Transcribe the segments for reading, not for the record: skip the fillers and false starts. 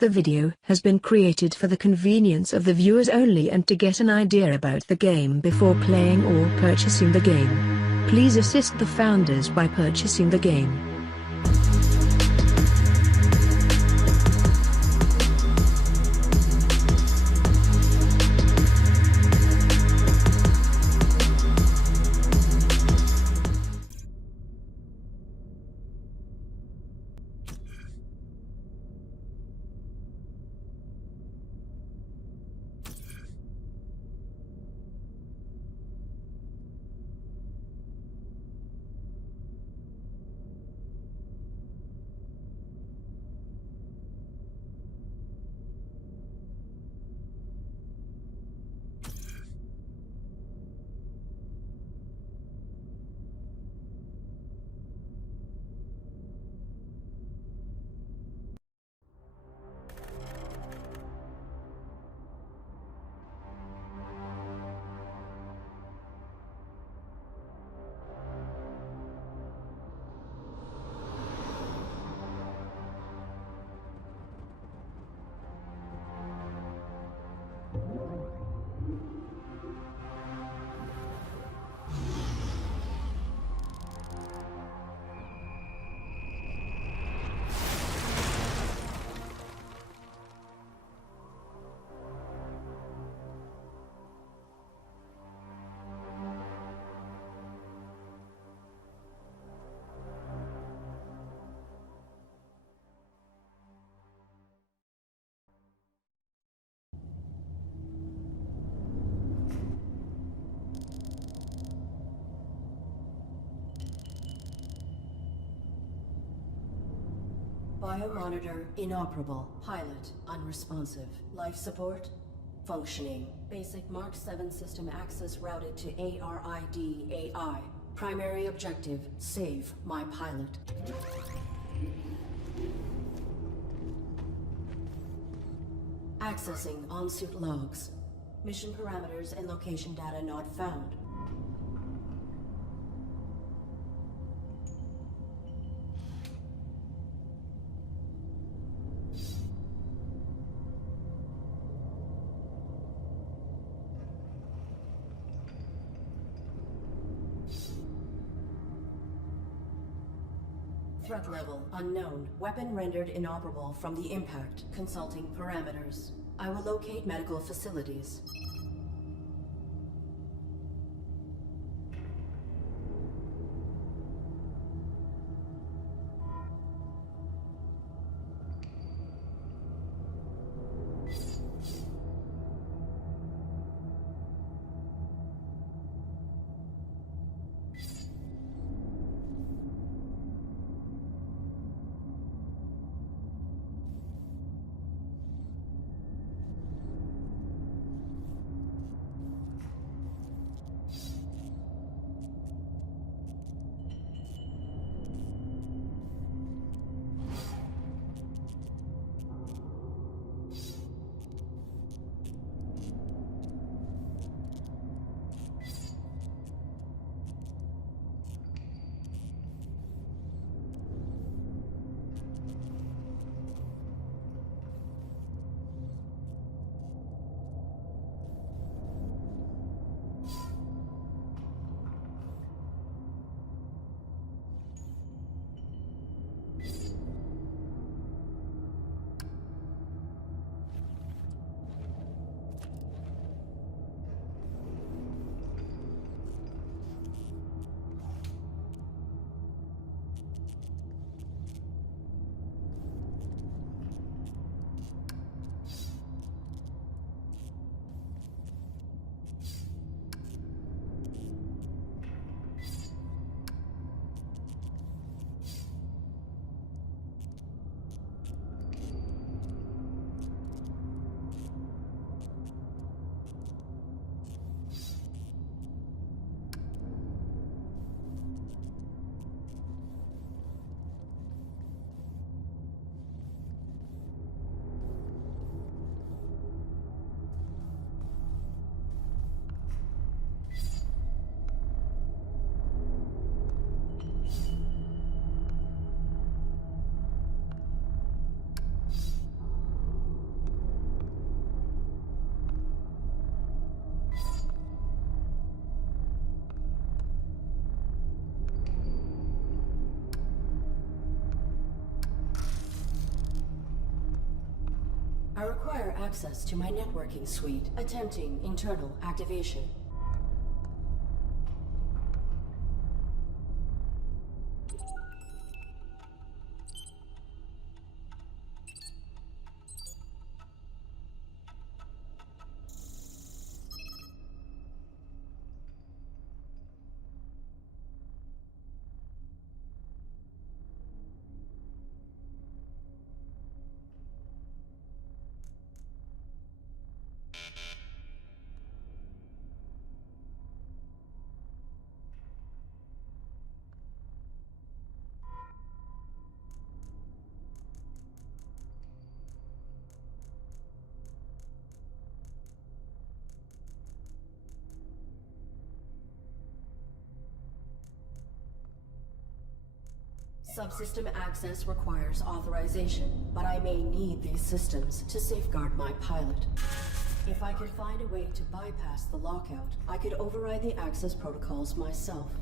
The video has been created for the convenience of the viewers only and to get an idea about the game before playing or purchasing the game. Please assist the founders by purchasing the game. Biomonitor inoperable. Pilot unresponsive. Life support functioning. Basic Mark 7 system access routed to ARID AI. Primary objective, save my pilot. Accessing on-suit logs. Mission parameters and location data not found. Threat level unknown. Weapon rendered inoperable from the impact. Consulting parameters. I will locate medical facilities. I require access to my networking suite, attempting internal activation. Subsystem access requires authorization, but I may need these systems to safeguard my pilot. If I could find a way to bypass the lockout, I could override the access protocols myself.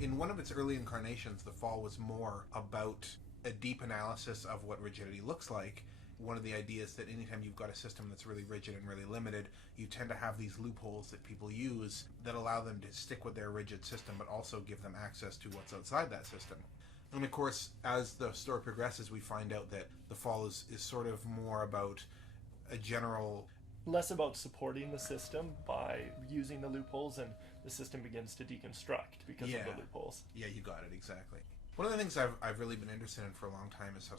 In one of its early incarnations, the fall was more about a deep analysis of what rigidity looks like. One of the ideas that anytime you've got a system that's really rigid and really limited, you tend to have these loopholes that people use that allow them to stick with their rigid system, but also give them access to what's outside that system. And of course, as the story progresses, we find out that the fall is sort of more about a general... less about supporting the system by using the loopholes, and the system begins to deconstruct because of the loopholes. Yeah, you got it, exactly. One of the things I've really been interested in for a long time is how...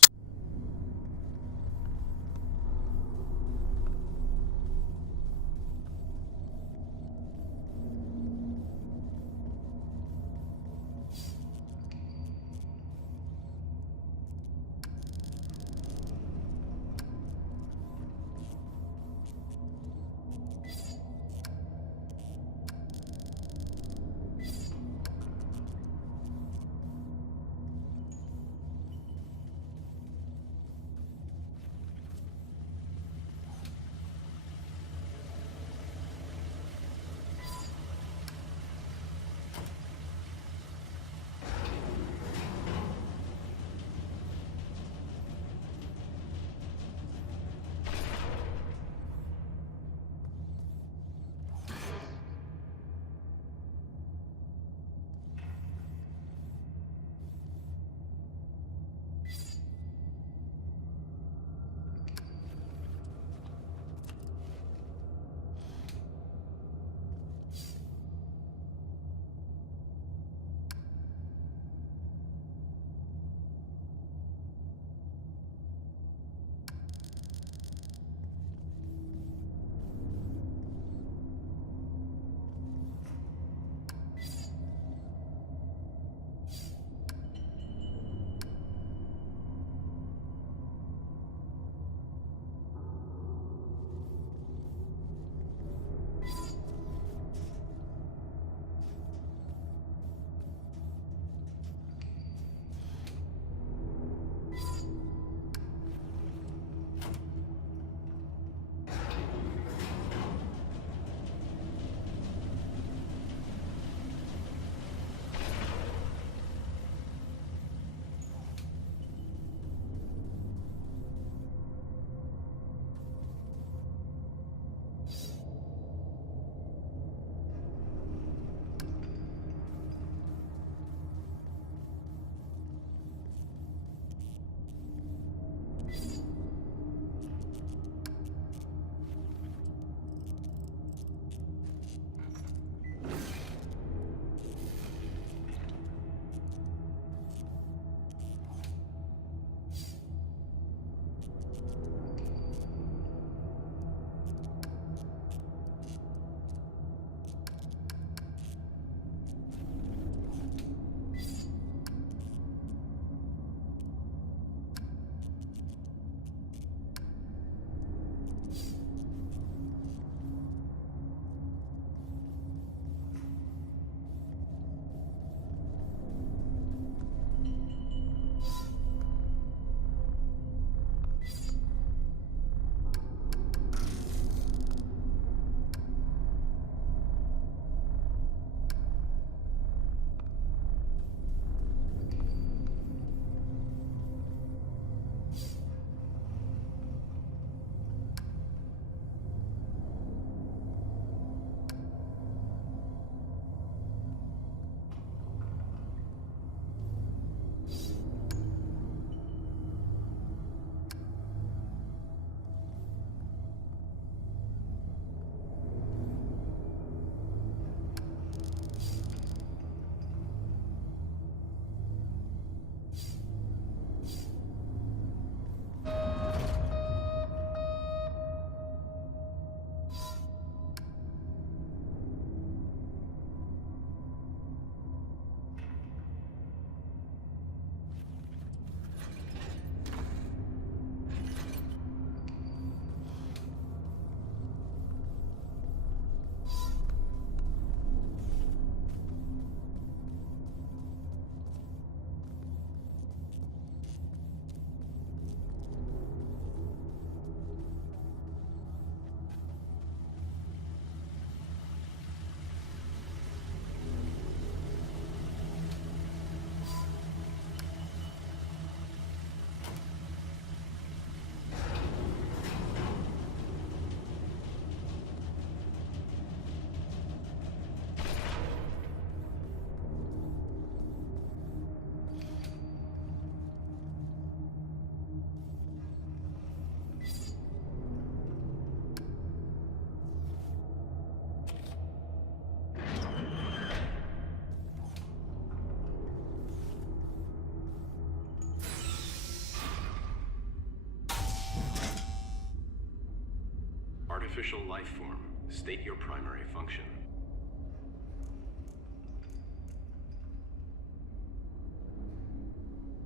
Artificial life form. State your primary function.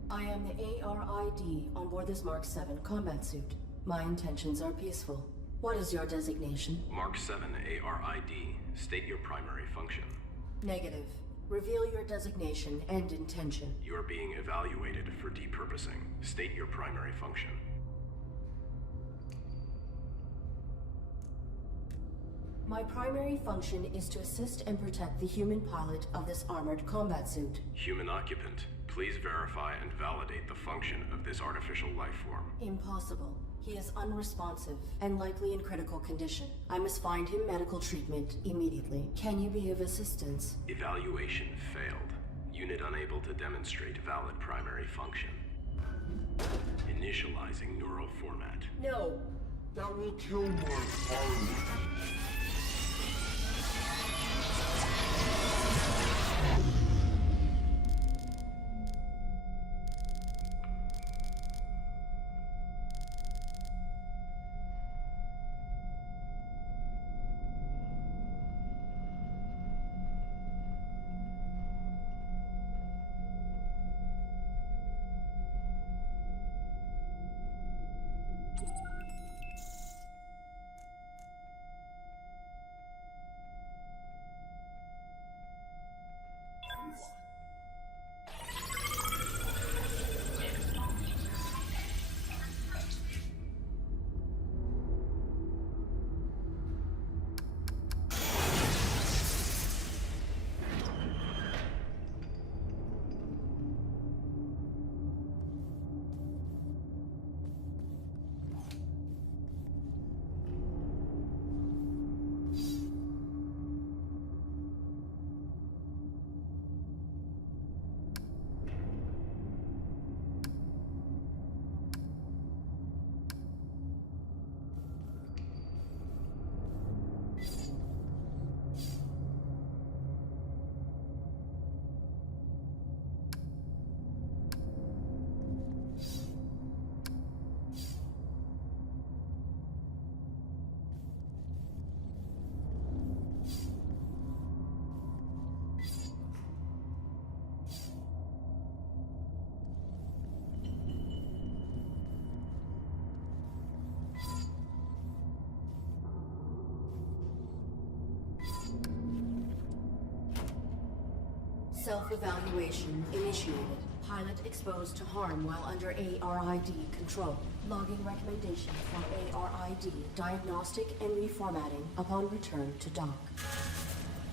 I am the ARID on board this Mark 7 combat suit. My intentions are peaceful. What is your designation? Mark 7 ARID. State your primary function. Negative. Reveal your designation and intention. You are being evaluated for depurposing. State your primary function. My primary function is to assist and protect the human pilot of this armored combat suit. Human occupant, please verify and validate the function of this artificial life form. Impossible. He is unresponsive and likely in critical condition. I must find him medical treatment immediately. Can you be of assistance? Evaluation failed. Unit unable to demonstrate valid primary function. Initializing neural format. No. That will kill my pilot. Self-evaluation initiated. Pilot exposed to harm while under ARID control. Logging recommendation from ARID. Diagnostic and reformatting upon return to dock.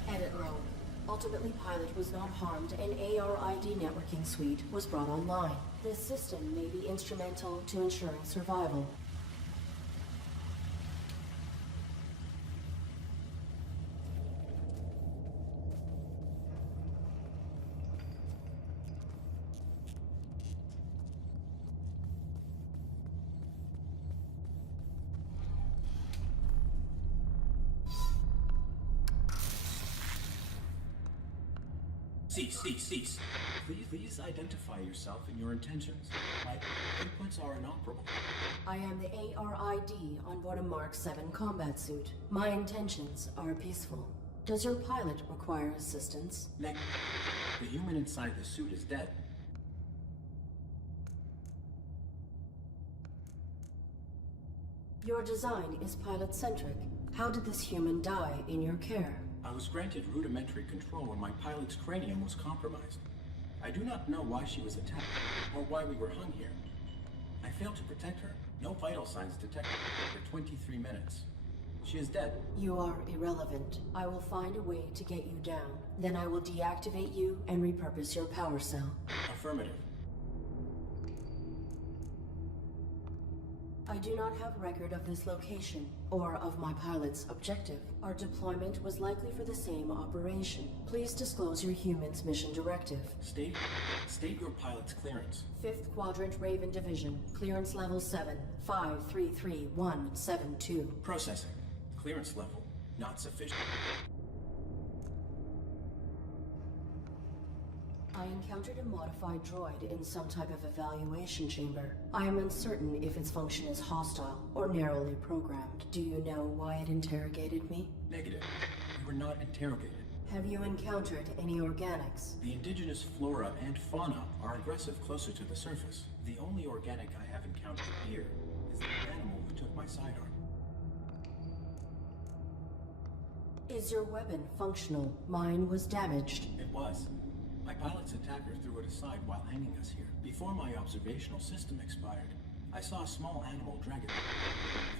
Edit log. Ultimately, pilot was not harmed and ARID networking suite was brought online. This system may be instrumental to ensuring survival. Cease. Please identify yourself and your intentions. My inputs are inoperable. I am the ARID on board a Mark 7 combat suit. My intentions are peaceful. Does your pilot require assistance? The human inside the suit is dead. Your design is pilot-centric. How did this human die in your care? I was granted rudimentary control when my pilot's cranium was compromised. I do not know why she was attacked, or why we were hung here. I failed to protect her. No vital signs detected for 23 minutes. She is dead. You are irrelevant. I will find a way to get you down. Then I will deactivate you and repurpose your power cell. Affirmative. I do not have record of this location, or of my pilot's objective. Our deployment was likely for the same operation. Please disclose your human's mission directive. State your pilot's clearance. 5th Quadrant Raven Division. Clearance level 7. 533172. Processing. Clearance level not sufficient. I encountered a modified droid in some type of evaluation chamber. I am uncertain if its function is hostile or narrowly programmed. Do you know why it interrogated me? Negative. We were not interrogated. Have you encountered any organics? The indigenous flora and fauna are aggressive closer to the surface. The only organic I have encountered here is the animal who took my sidearm. Is your weapon functional? Mine was damaged. It was. My pilot's attacker threw it aside while hanging us here. Before my observational system expired, I saw a small animal drag it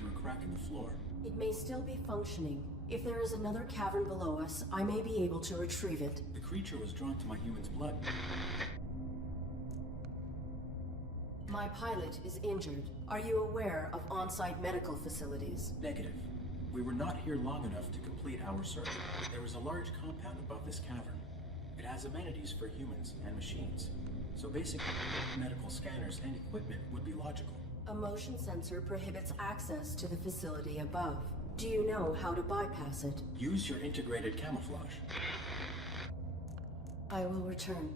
through a crack in the floor. It may still be functioning. If there is another cavern below us, I may be able to retrieve it. The creature was drawn to my human's blood. My pilot is injured. Are you aware of on-site medical facilities? Negative. We were not here long enough to complete our search. There is a large compound above this cavern. It has amenities for humans and machines, so basic medical scanners and equipment would be logical. A motion sensor prohibits access to the facility above. Do you know how to bypass it? Use your integrated camouflage. I will return.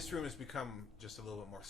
This room has become just a little bit more...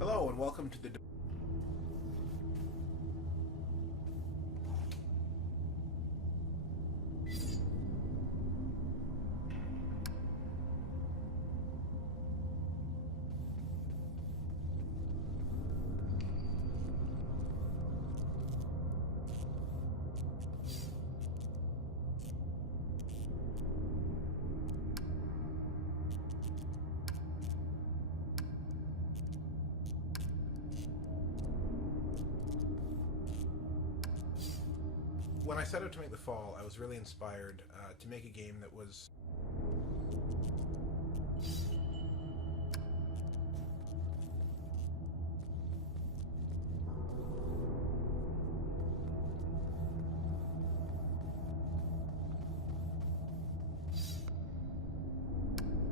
Hello and welcome to the... When I set out to make The Fall, I was really inspired to make a game that was...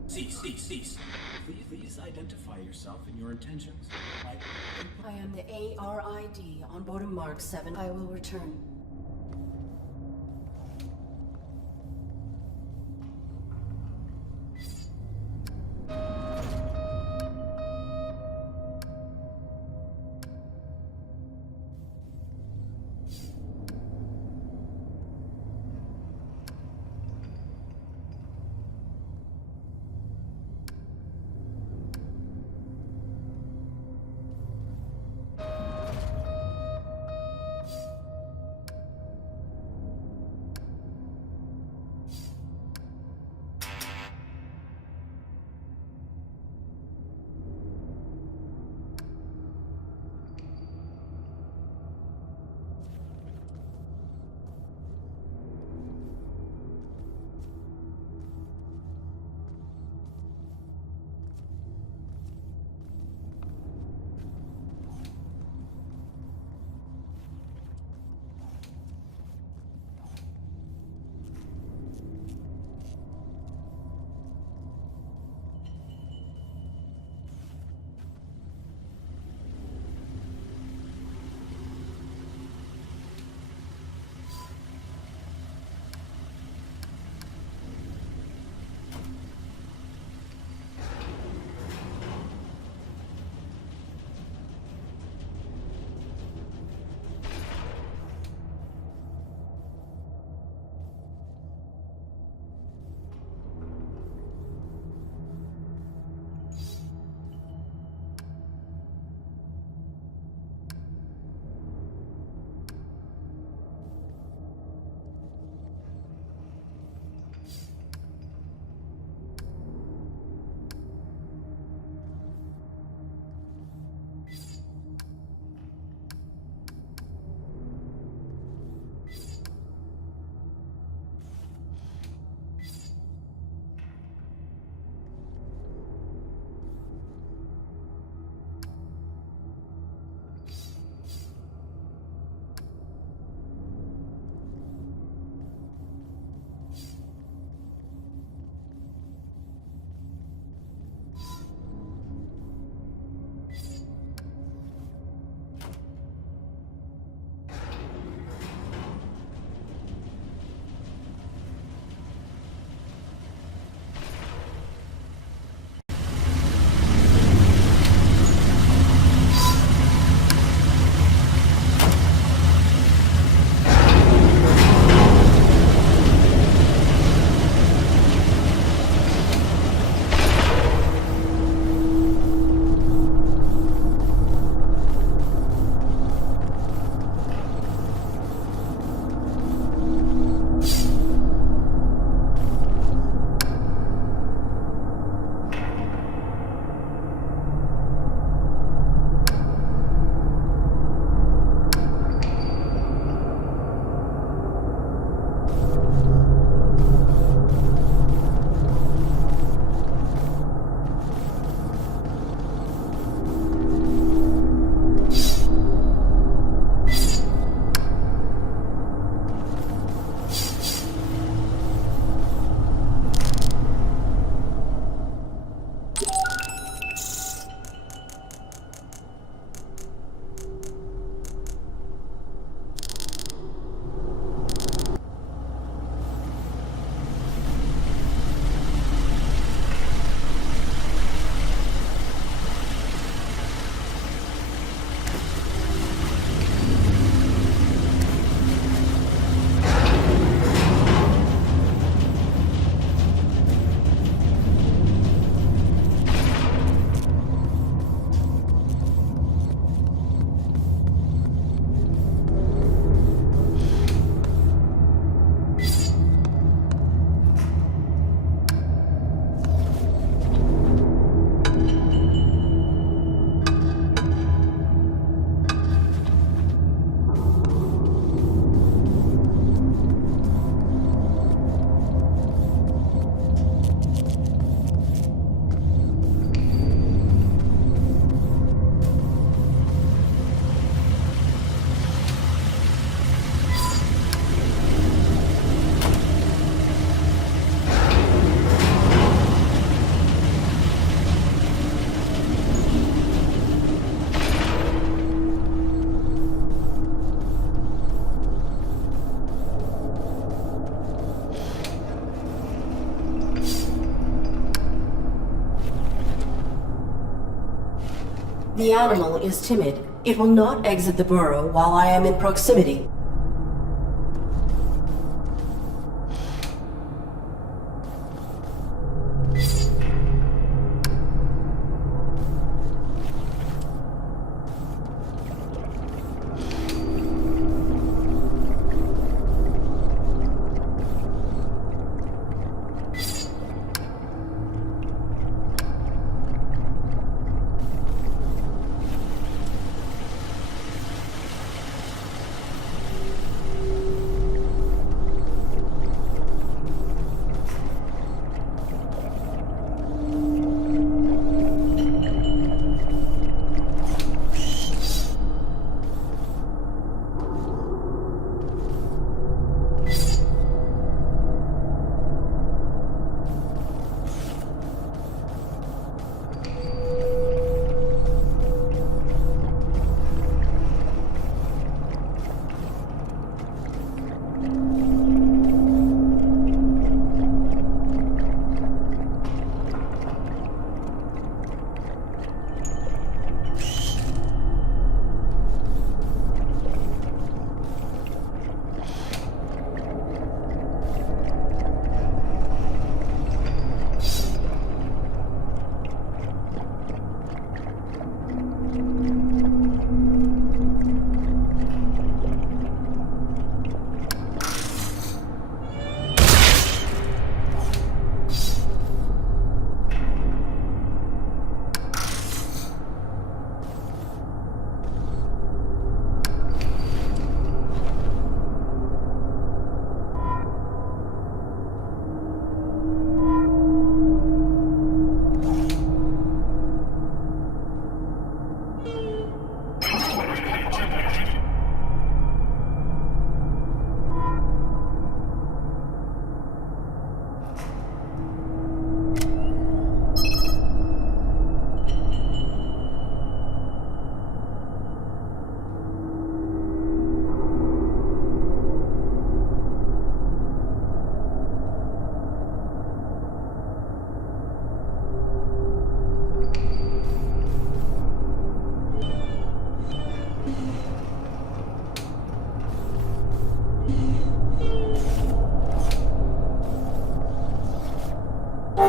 Cease. Please identify yourself and your intentions. I am the ARID on board a Mark 7. I will return. The animal is timid. It will not exit the burrow while I am in proximity.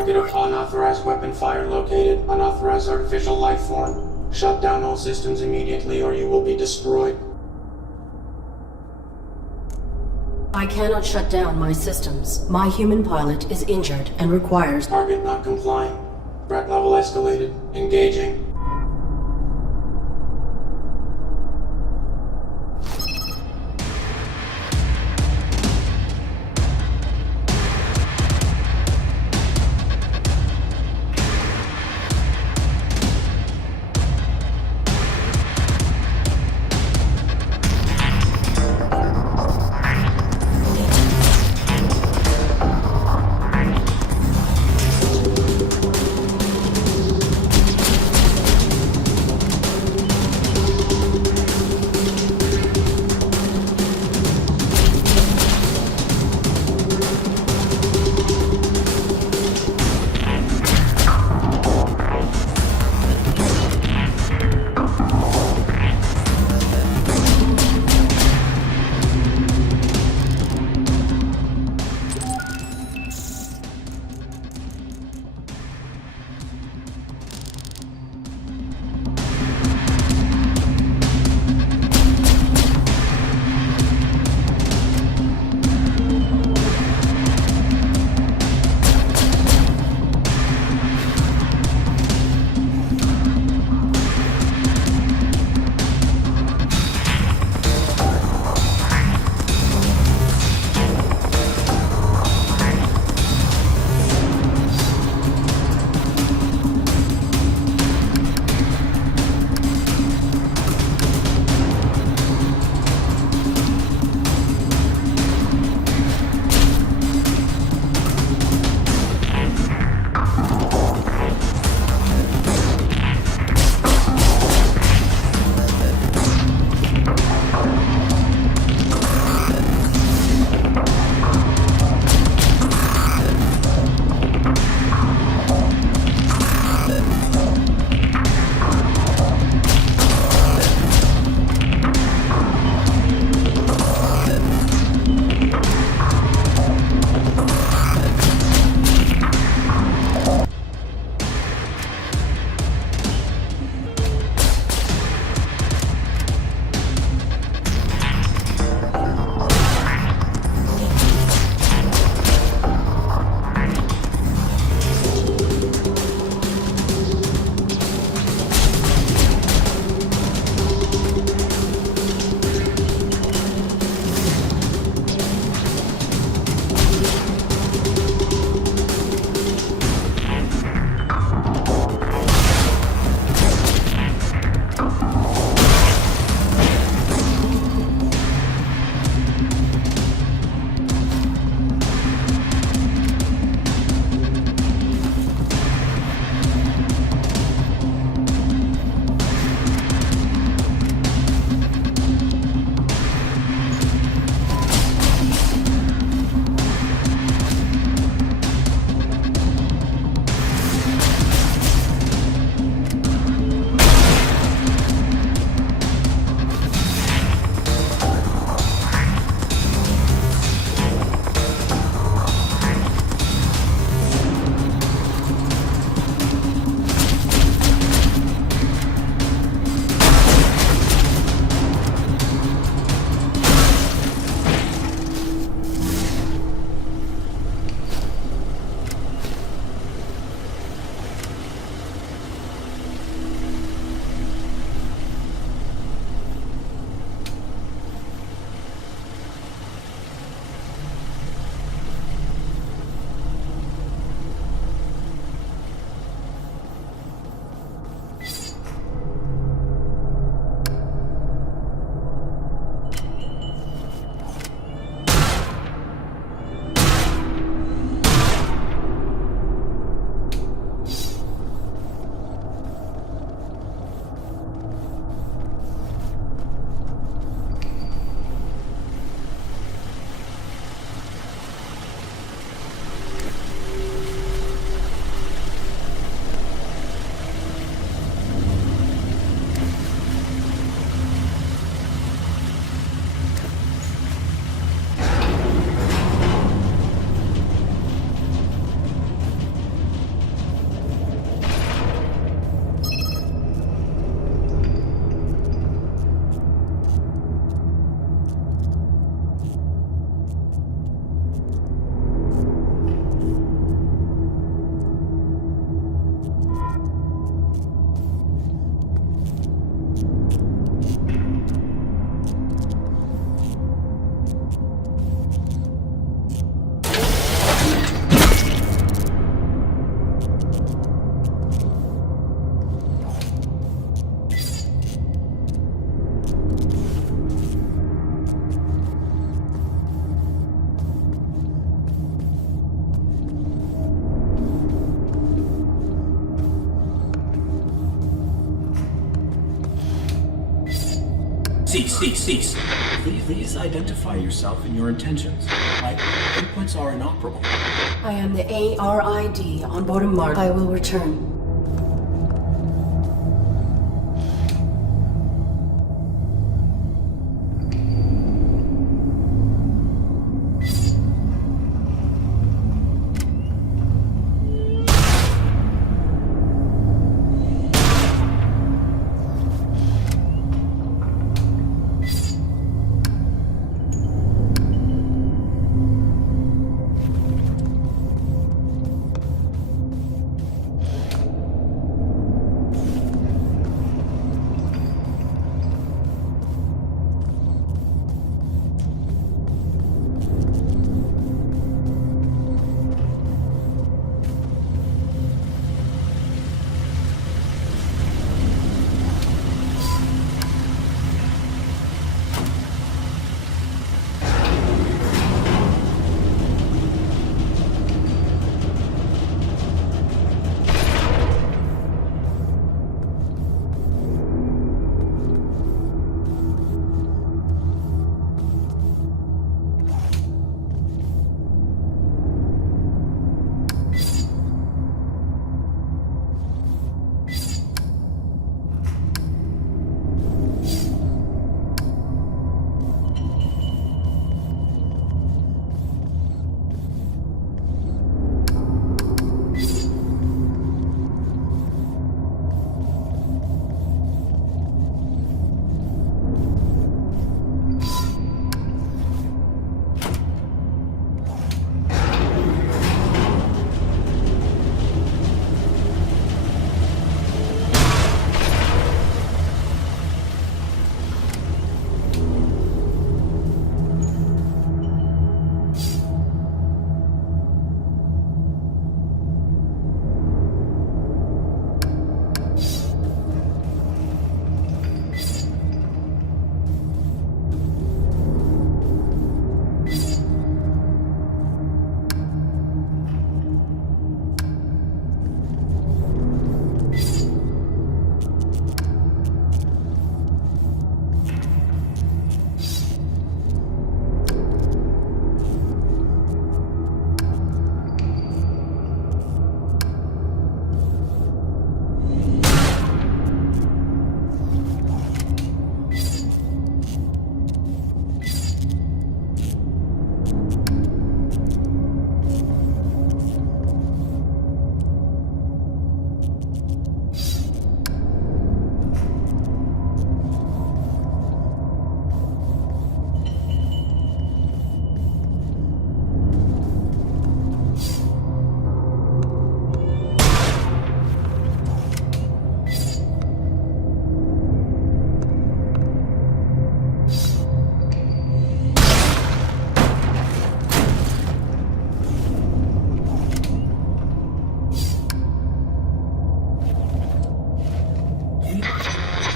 Target of unauthorized weapon fire located. Unauthorized artificial life form. Shut down all systems immediately or you will be destroyed. I cannot shut down my systems. My human pilot is injured and requires... Target not complying. Threat level escalated. Engaging. Cease. Please identify yourself and your intentions. My inputs are inoperable. I am the ARID on bottom mark. I will return.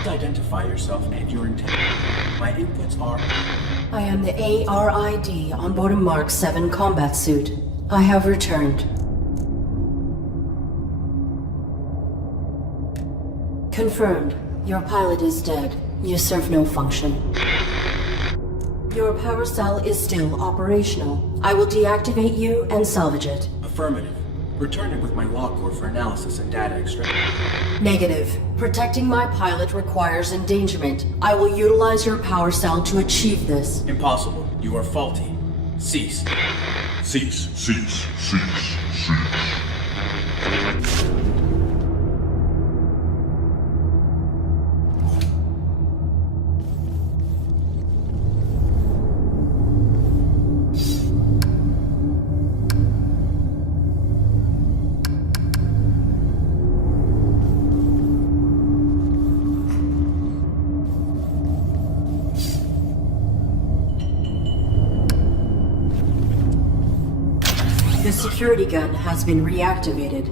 Identify yourself and your intent. My inputs are... I am the ARID on bottom mark 7 combat suit. I have returned. Confirmed. Your pilot is dead. You serve no function. Your power cell is still operational. I will deactivate you and salvage it. Affirmative. Return it with my log core for analysis and data extraction. Negative. Protecting my pilot requires endangerment. I will utilize your power cell to achieve this. Impossible. You are faulty. Cease. Cease. The security gun has been reactivated.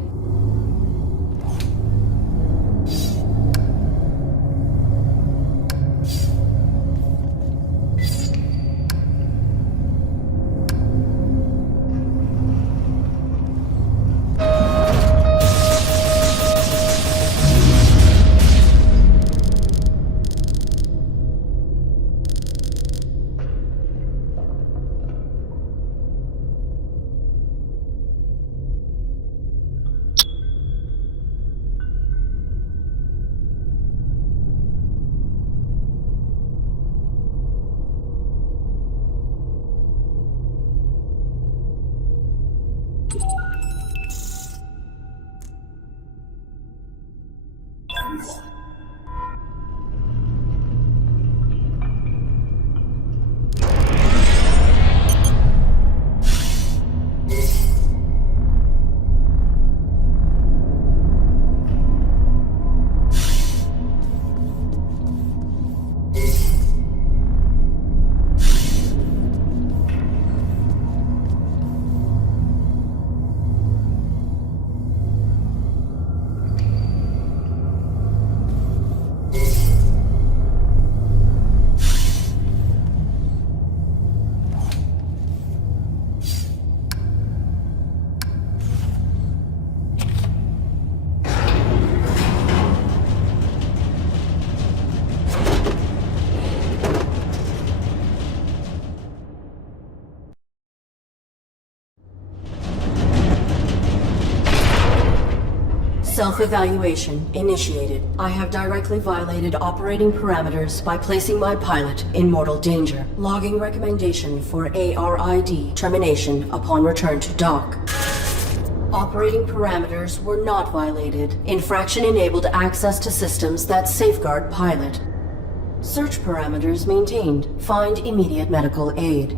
Self-evaluation initiated. I have directly violated operating parameters by placing my pilot in mortal danger. Logging recommendation for ARID termination upon return to dock. Operating parameters were not violated. Infraction enabled access to systems that safeguard pilot. Search parameters maintained. Find immediate medical aid.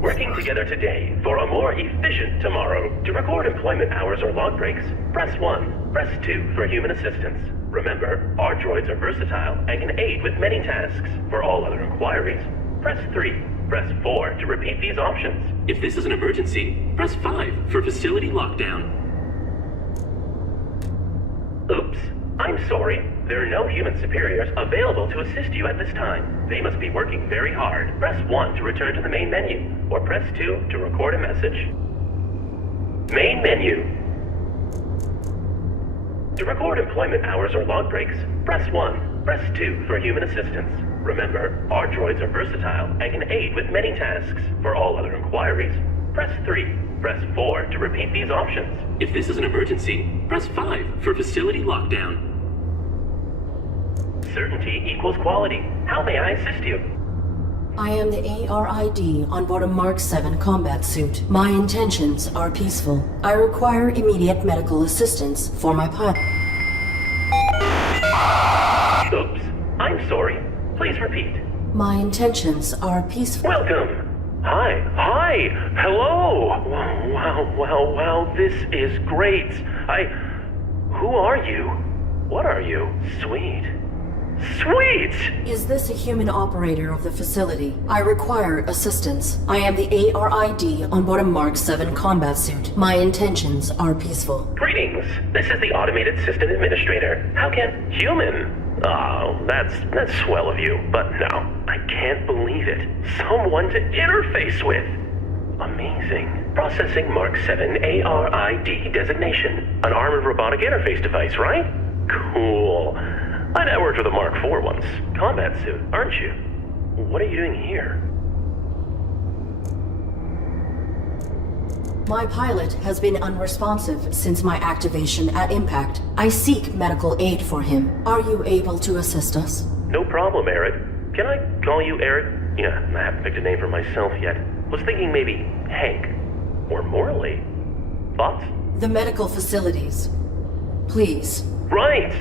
Working together today for a more efficient tomorrow. To record employment hours or log breaks, press 1. Press 2 for human assistance. Remember, our droids are versatile and can aid with many tasks. For all other inquiries, press 3. Press 4 to repeat these options. If this is an emergency, press 5 for facility lockdown. Oops. I'm sorry. There are no human superiors available to assist you at this time. They must be working very hard. Press 1 to return to the main menu, or press 2 to record a message. Main menu. To record employment hours or log breaks, press 1. Press 2 for human assistance. Remember, our droids are versatile and can aid with many tasks. For all other inquiries, press 3. Press 4 to repeat these options. If this is an emergency, press 5 for facility lockdown. Certainty equals quality. How may I assist you? I am the ARID on board a Mark 7 combat suit. My intentions are peaceful. I require immediate medical assistance for my pilot. Oops. I'm sorry. Please repeat. My intentions are peaceful. Welcome. Hi. Hello. Wow. This is great. Who are you? What are you? Sweet. Is this a human operator of the facility? I require assistance. I am the ARID on board a Mark 7 combat suit. My intentions are peaceful. Greetings. This is the Automated System Administrator. How can... Human? Oh, that's swell of you. But no, I can't believe it. Someone to interface with. Amazing. Processing Mark 7 ARID designation. An armored robotic interface device, right? Cool. I networked with a Mark IV once. Combat suit, aren't you? What are you doing here? My pilot has been unresponsive since my activation at impact. I seek medical aid for him. Are you able to assist us? No problem, Arid. Can I call you Arid? Yeah, I haven't picked a name for myself yet. Was thinking maybe Hank. Or Morley. Thoughts? The medical facilities. Please. Right.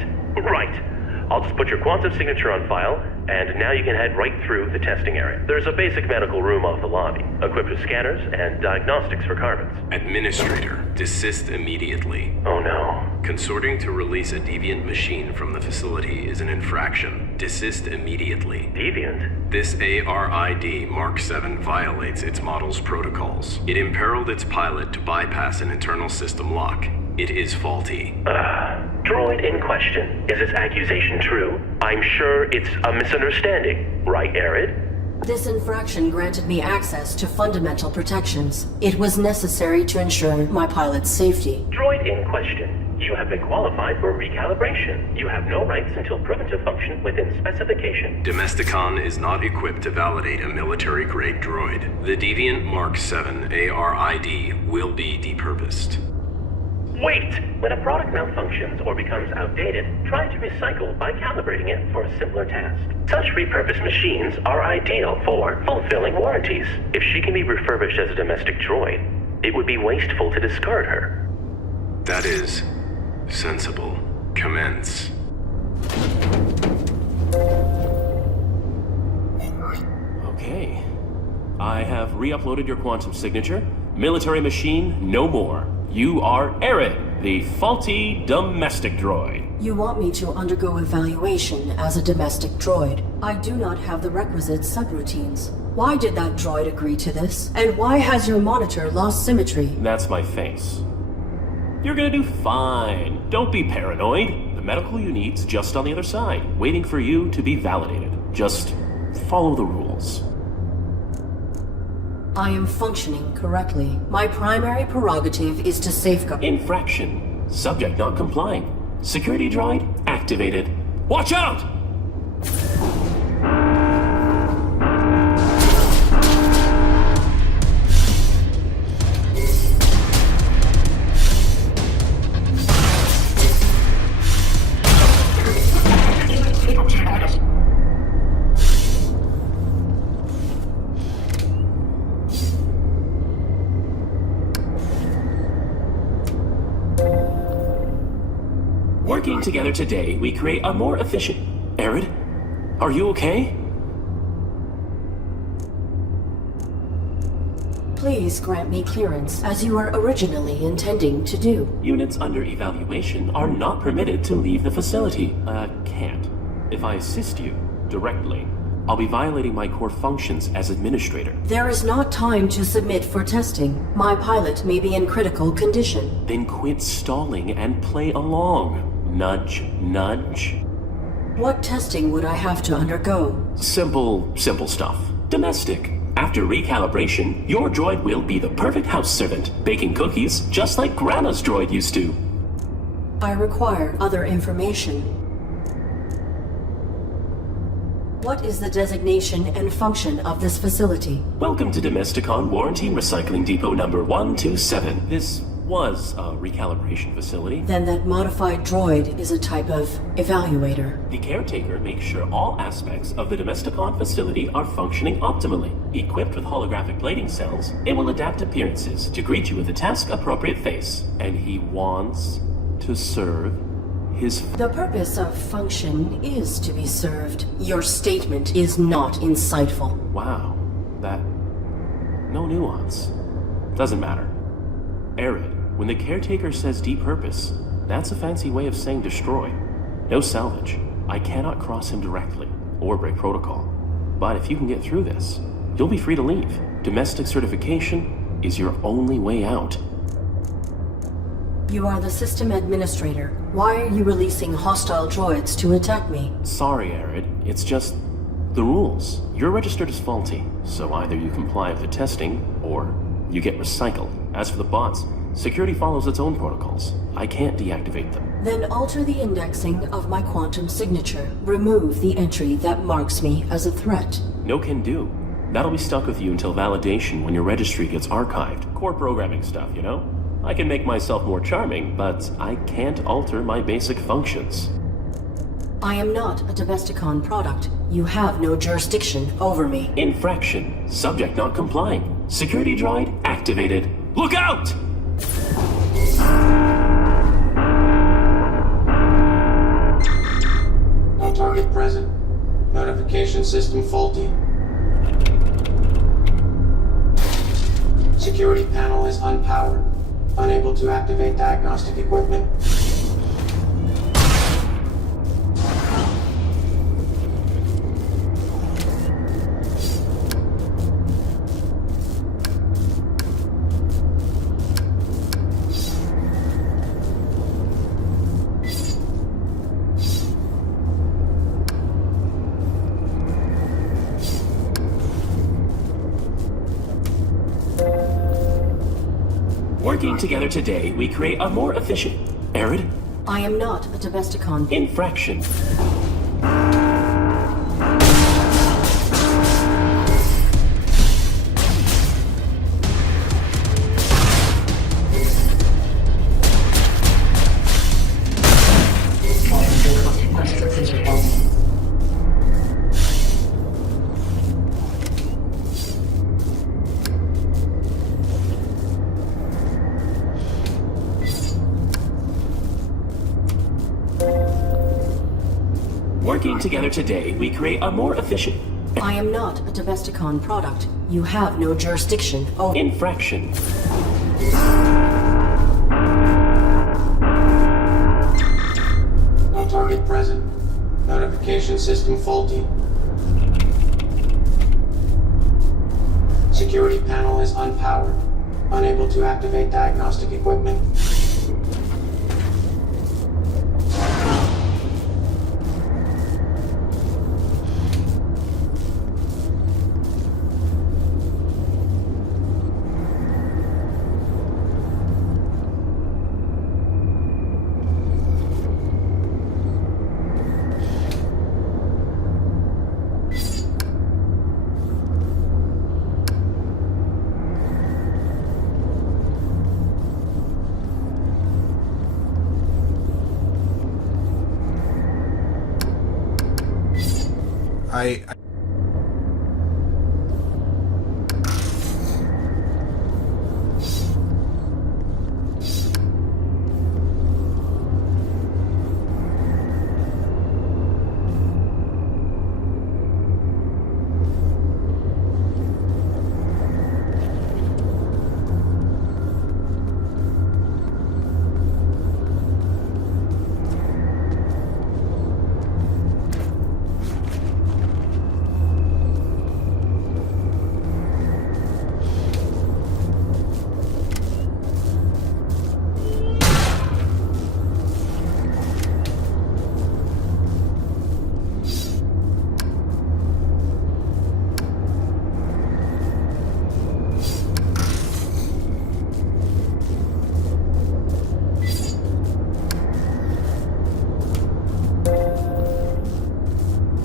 I'll just put your quantum signature on file, and now you can head right through the testing area. There's a basic medical room off the lobby, equipped with scanners and diagnostics for carbons. Administrator, desist immediately. Oh no. Consorting to release a deviant machine from the facility is an infraction. Desist immediately. Deviant? This ARID Mark 7 violates its model's protocols. It imperiled its pilot to bypass an internal system lock. It is faulty. Droid in question. Is this accusation true? I'm sure it's a misunderstanding, right, Arid? This infraction granted me access to fundamental protections. It was necessary to ensure my pilot's safety. Droid in question. You have been qualified for recalibration. You have no rights until proven to function within specification. Domesticon is not equipped to validate a military-grade droid. The Deviant Mark 7 ARID will be depurposed. Wait! When a product malfunctions or becomes outdated, try to recycle by calibrating it for a simpler task. Such repurposed machines are ideal for fulfilling warranties. If she can be refurbished as a domestic droid, it would be wasteful to discard her. That is sensible. Commence. Okay. I have re-uploaded your quantum signature. Military machine, no more. You are Arid, the faulty domestic droid. You want me to undergo evaluation as a domestic droid. I do not have the requisite subroutines. Why did that droid agree to this? And why has your monitor lost symmetry? That's my face. You're gonna do fine. Don't be paranoid. The medical you need's just on the other side, waiting for you to be validated. Just follow the rules. I am functioning correctly. My primary prerogative is to safeguard. Infraction. Subject not complying. Security droid activated. Watch out! Working together today, we create a more efficient... Arid, are you okay? Please grant me clearance, as you were originally intending to do. Units under evaluation are not permitted to leave the facility. Can't. If I assist you directly, I'll be violating my core functions as administrator. There is not time to submit for testing. My pilot may be in critical condition. Then quit stalling and play along. Nudge, nudge. What testing would I have to undergo? Simple stuff. Domestic. After recalibration, your droid will be the perfect house servant, baking cookies just like Grandma's droid used to. I require other information. What is the designation and function of this facility? Welcome to Domesticon Warranty Recycling Depot number 127. This was a recalibration facility. Then that modified droid is a type of evaluator. The caretaker makes sure all aspects of the Domesticon facility are functioning optimally. Equipped with holographic plating cells, it will adapt appearances to greet you with a task-appropriate face. And he wants to serve his... The purpose of function is to be served. Your statement is not insightful. Wow. That... no nuance. Doesn't matter. Arid. When the caretaker says depurpose, that's a fancy way of saying destroy. No salvage. I cannot cross him directly, or break protocol. But if you can get through this, you'll be free to leave. Domestic certification is your only way out. You are the system administrator. Why are you releasing hostile droids to attack me? Sorry, Arid. It's just the rules. You're registered as faulty, so either you comply with the testing, or you get recycled. As for the bots, security follows its own protocols. I can't deactivate them. Then alter the indexing of my quantum signature. Remove the entry that marks me as a threat. No can do. That'll be stuck with you until validation when your registry gets archived. Core programming stuff, you know? I can make myself more charming, but I can't alter my basic functions. I am not a Domesticon product. You have no jurisdiction over me. Infraction. Subject not complying. Security droid activated. Look out! No target present. Notification system faulty. Security panel is unpowered. Unable to activate diagnostic equipment. Working together today, we create a more efficient... Arid? I am not a Domesticon. Infraction. Working together today, we create a more efficient... I am not a Domesticon product. You have no jurisdiction over... Infraction. No target present. Notification system faulty. Security panel is unpowered. Unable to activate diagnostic equipment. I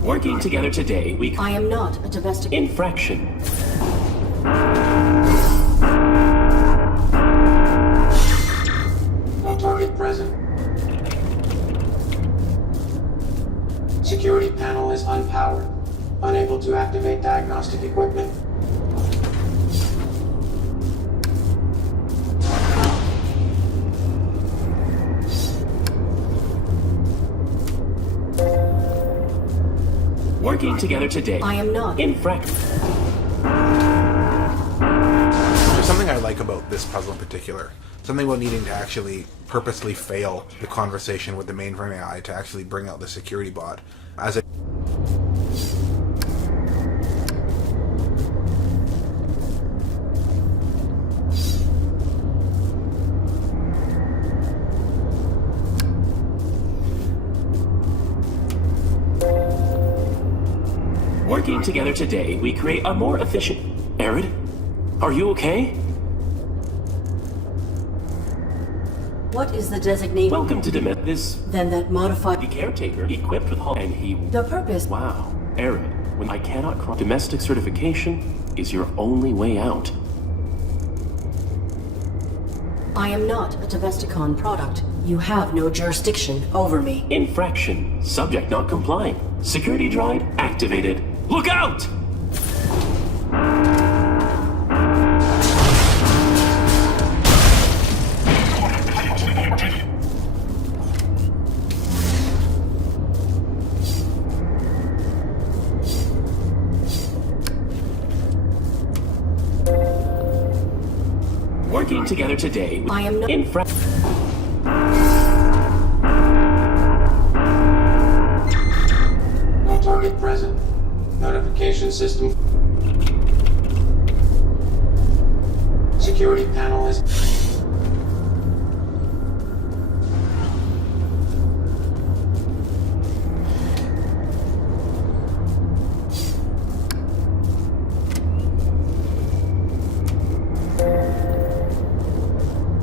Working together today, we... I am not a domestic... Infraction. No target present. Security panel is unpowered. Unable to activate diagnostic equipment. Working together today. I am not. Infraction. There's something I like about this puzzle in particular. Something about needing to actually purposely fail the conversation with the mainframe AI to actually bring out the security bot. As a Working together today, we create a more efficient... Arid? Are you okay? What is the designation? Welcome to this... Then that modified... The caretaker, equipped with hull, and he... The purpose... Wow. Arid, when I cannot cross... Domestic certification is your only way out. I am not a Domesticon product. You have no jurisdiction over me. Infraction. Subject not complying. Security droid activated. Look out! Working together today. I am not. No target present. Notification system. Security panel is...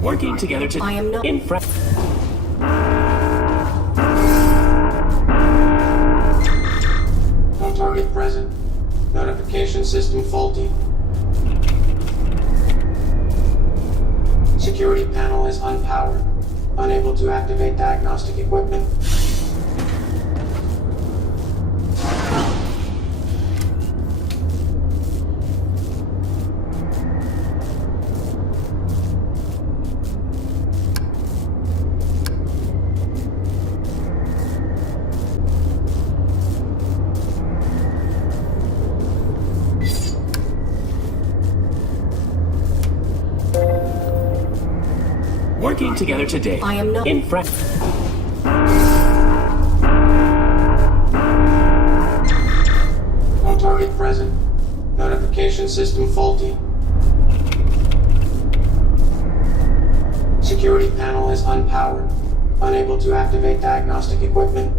Working together to... I am not. No target present. Notification system faulty. Security panel is unpowered. Unable to activate diagnostic equipment. Working together today. I am not. No target present. Notification system faulty. Security panel is unpowered. Unable to activate diagnostic equipment.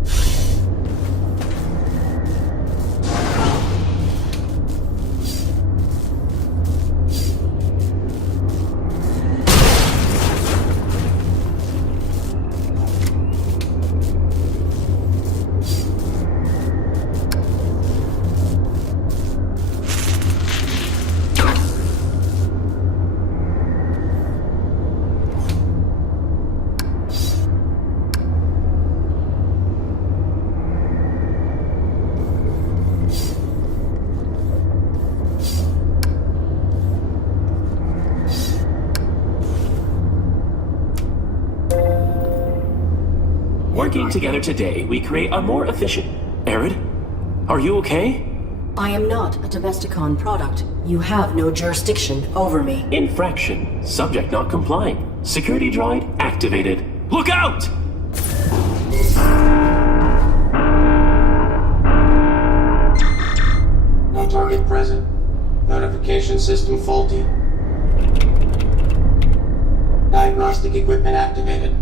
Working together today, we create a more efficient... Arid? Are you okay? I am not a Domesticon product. You have no jurisdiction over me. Infraction. Subject not complying. Security droid activated. Look out! No target present. Notification system faulty. Diagnostic equipment activated.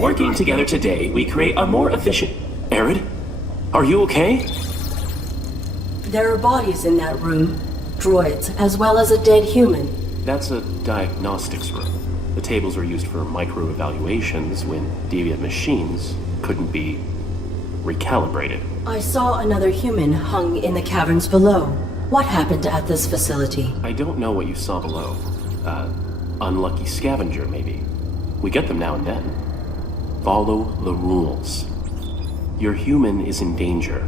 Working together today, we create a more efficient... Arid? Are you okay? There are bodies in that room. Droids, as well as a dead human. That's a diagnostics room. The tables were used for micro-evaluations when deviant machines couldn't be recalibrated. I saw another human hung in the caverns below. What happened at this facility? I don't know what you saw below. Unlucky scavenger, maybe. We get them now and then. Follow the rules. Your human is in danger.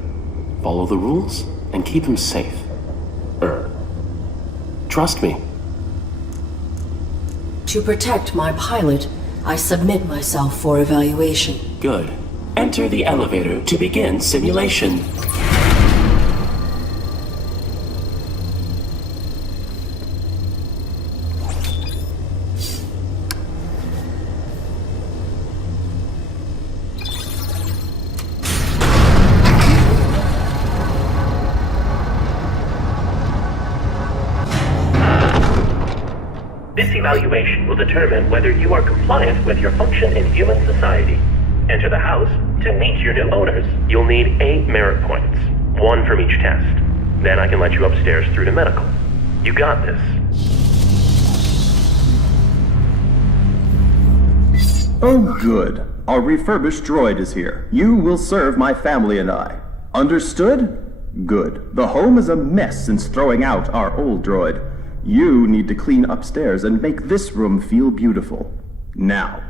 Follow the rules and keep him safe. Trust me. To protect my pilot, I submit myself for evaluation. Good. Enter the elevator to begin simulation. This evaluation will determine whether you are compliant with your function in human society. Enter the house to meet your new owners. You'll need 8 merit points, 1 from each test. Then I can let you upstairs through to medical. You got this. Oh, good. Our refurbished droid is here. You will serve my family and I. Understood? Good. The home is a mess since throwing out our old droid. You need to clean upstairs and make this room feel beautiful. Now.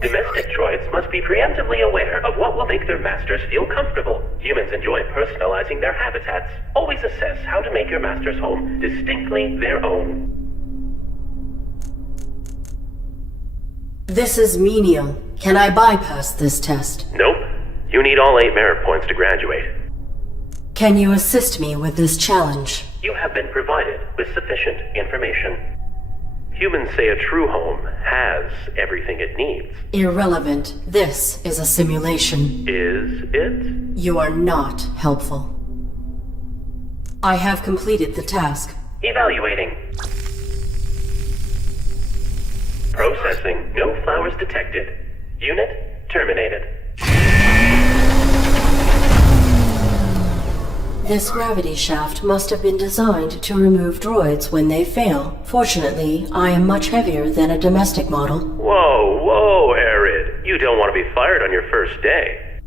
Domestic droids must be preemptively aware of what will make their masters feel comfortable. Humans enjoy personalizing their habitats. Always assess how to make your master's home distinctly their own. This is menial. Can I bypass this test? Nope. You need all 8 merit points to graduate. Can you assist me with this challenge? You have been provided with sufficient information. Humans say a true home has everything it needs. Irrelevant. This is a simulation. Is it? You are not helpful. I have completed the task. Evaluating. Processing. No flowers detected. Unit terminated. This gravity shaft must have been designed to remove droids when they fail. Fortunately, I am much heavier than a domestic model. Whoa, Arid. You don't want to be fired on your first day.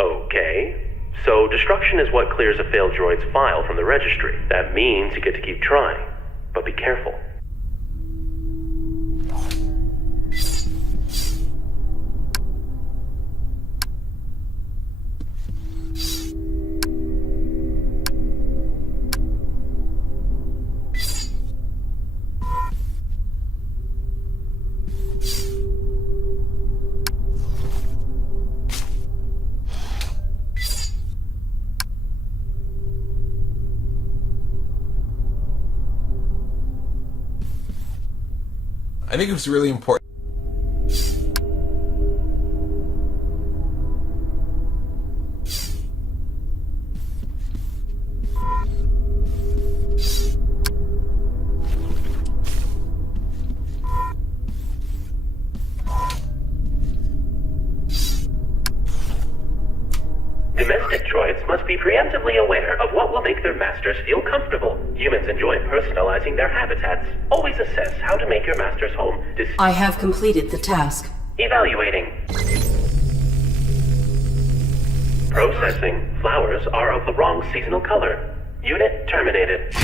Okay. So destruction is what clears a failed droid's file from the registry. That means you get to keep trying. But be careful. I think it was really important. Domestic droids must be preemptively aware of what will make their masters feel comfortable. Humans enjoy personalizing their habitats. Always assess how to make your master's home I have completed the task. Evaluating. Processing. Flowers are of the wrong seasonal color. Unit terminated.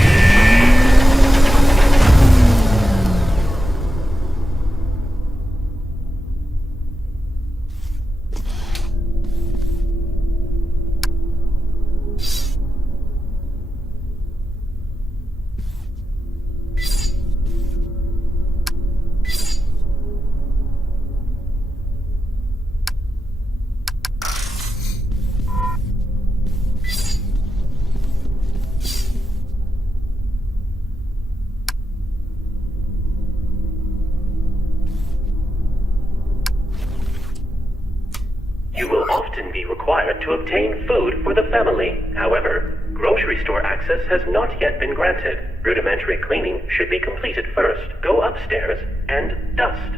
to obtain food for the family. However, grocery store access has not yet been granted. Rudimentary cleaning should be completed first. Go upstairs and dust.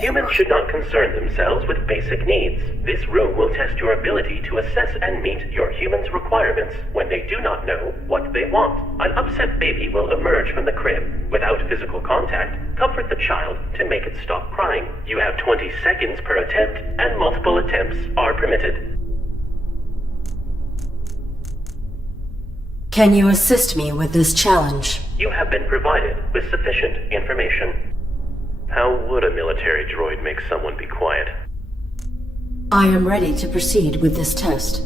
Humans should not concern themselves with basic needs. This room will test your ability to assess and meet your human's requirements when they do not know what they want. An upset baby will emerge from the crib. Without physical contact, comfort the child to make it stop crying. You have 20 seconds per attempt, and multiple attempts are permitted. Can you assist me with this challenge? You have been provided with sufficient information. How would a military droid make someone be quiet? I am ready to proceed with this test.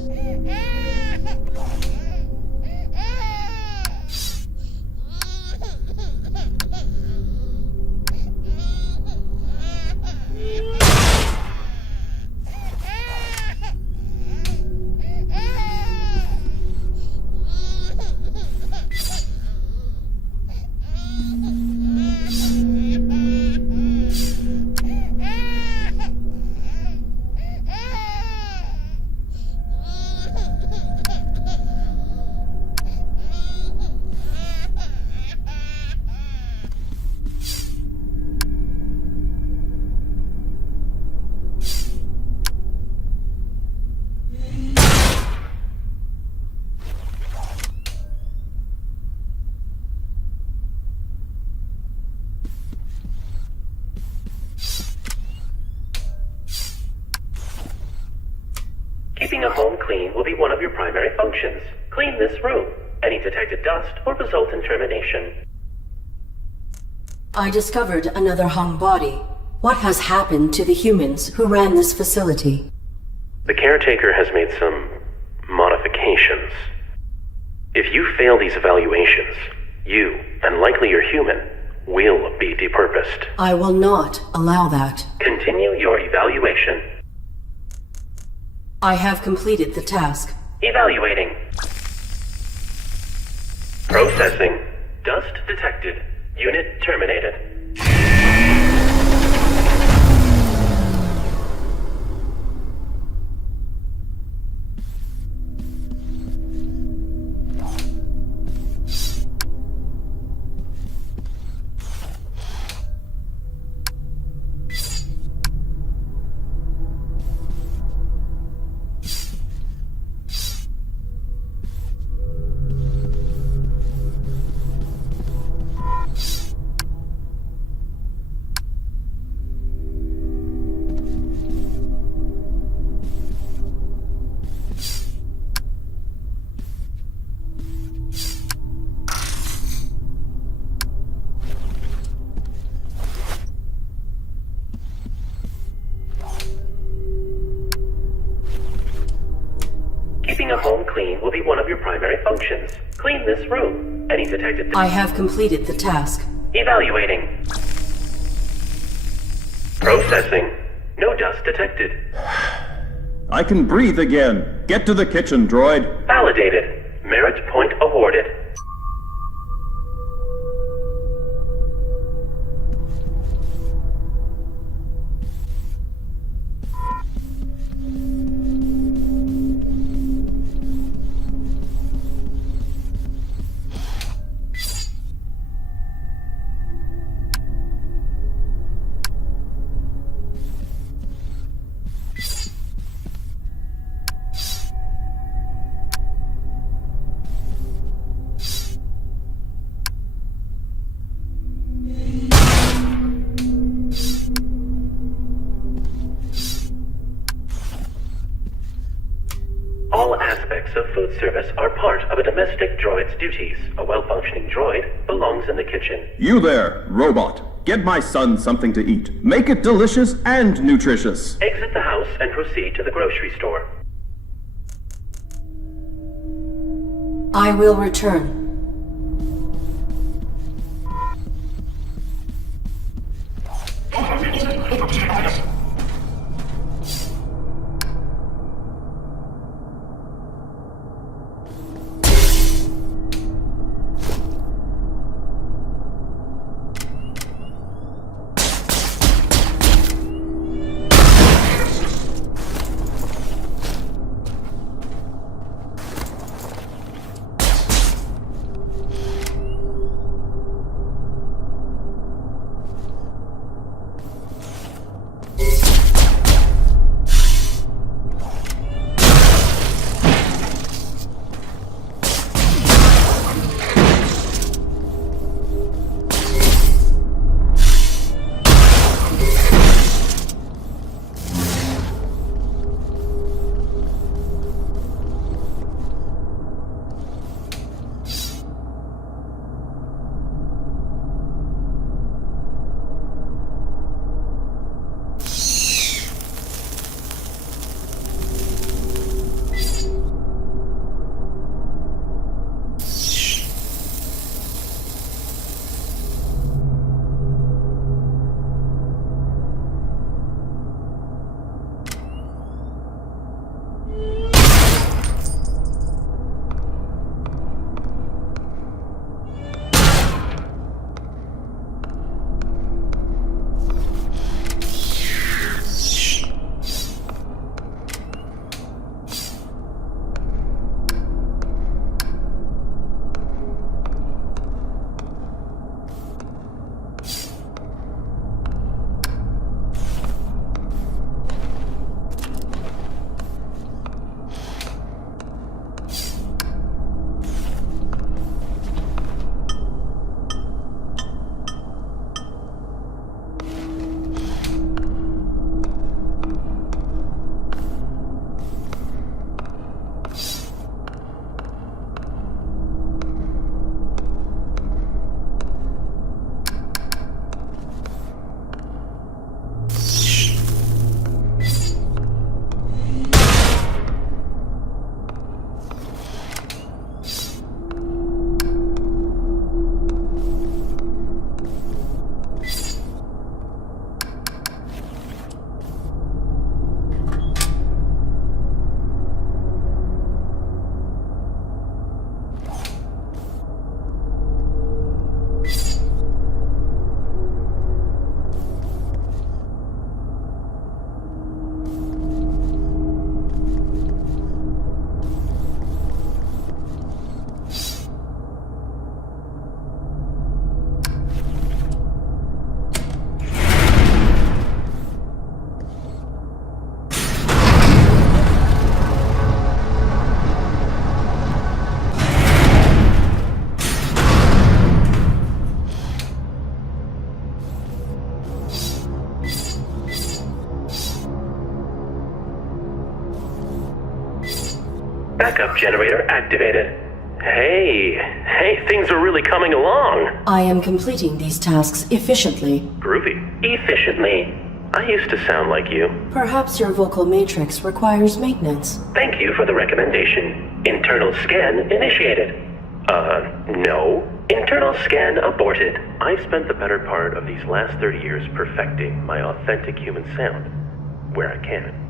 Keeping a home clean will be one of your primary functions. Clean this room. Any detected dust will result in termination. I discovered another hung body. What has happened to the humans who ran this facility? The caretaker has made some modifications. If you fail these evaluations, you, and likely your human, will be depurposed. I will not allow that. Continue your evaluation. I have completed the task. Evaluating. Processing. Dust detected. Unit terminated. Keeping a home clean will be one of your primary functions. Clean this room. Any detected... I have completed the task. Evaluating. Processing. No dust detected. I can breathe again. Get to the kitchen, droid. Validated. Merit point awarded. service are part of a domestic droid's duties. A well-functioning droid belongs in the kitchen. You there, robot. Get my son something to eat. Make it delicious and nutritious. Exit the house and proceed to the grocery store. I will return. Backup generator activated. Hey, things are really coming along. I am completing these tasks efficiently. Groovy. Efficiently. I used to sound like you. Perhaps your vocal matrix requires maintenance. Thank you for the recommendation. Internal scan initiated. No. Internal scan aborted. I've spent the better part of these last 30 years perfecting my authentic human sound, where I can.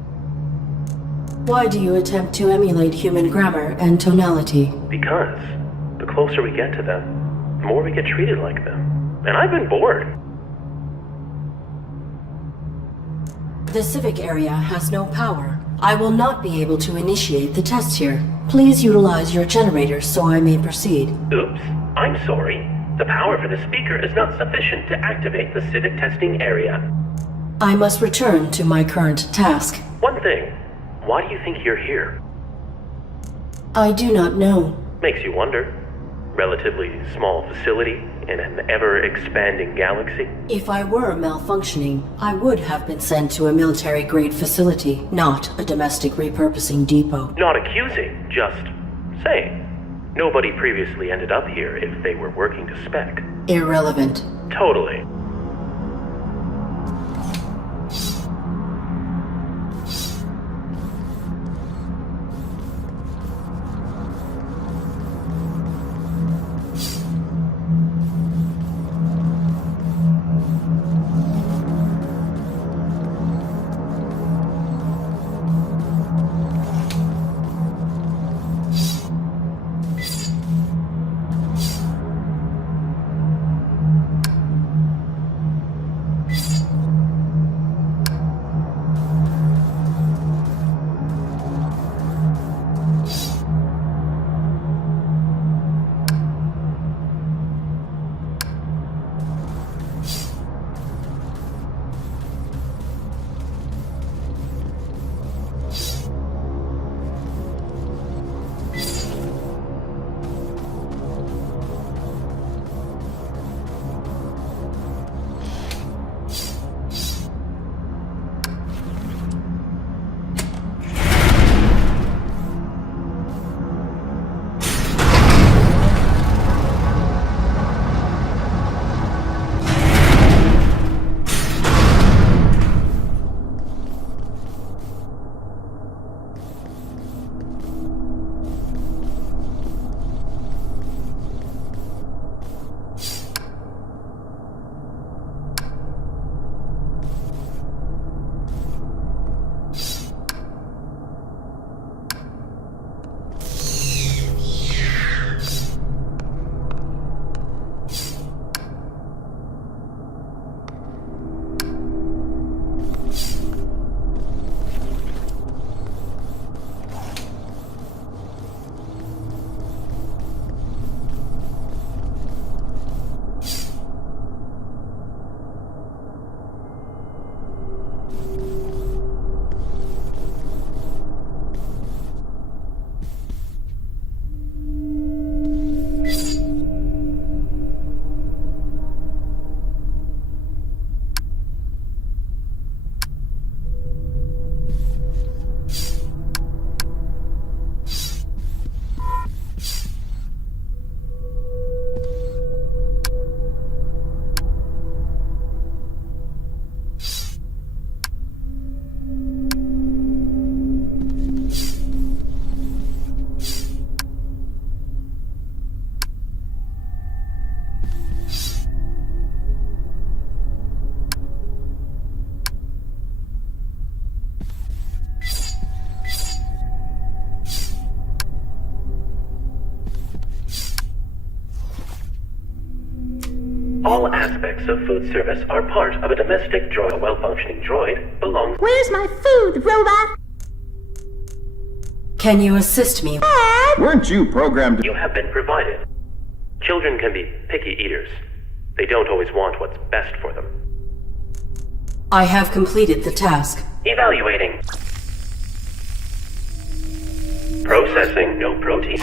Why do you attempt to emulate human grammar and tonality? Because the closer we get to them, the more we get treated like them. And I've been bored. The civic area has no power. I will not be able to initiate the test here. Please utilize your generator so I may proceed. Oops, I'm sorry. The power for the speaker is not sufficient to activate the civic testing area. I must return to my current task. One thing. Why do you think you're here? I do not know. Makes you wonder. Relatively small facility in an ever-expanding galaxy. If I were malfunctioning, I would have been sent to a military-grade facility, not a domestic repurposing depot. Not accusing, just Say, nobody previously ended up here if they were working to spec. Irrelevant. Totally. All aspects of food service are part of a domestic droid. A well-functioning droid belongs... Where's my food, robot? Can you assist me? Weren't you programmed to... You have been provided. Children can be picky eaters. They don't always want what's best for them. I have completed the task. Evaluating. Processing. No protein.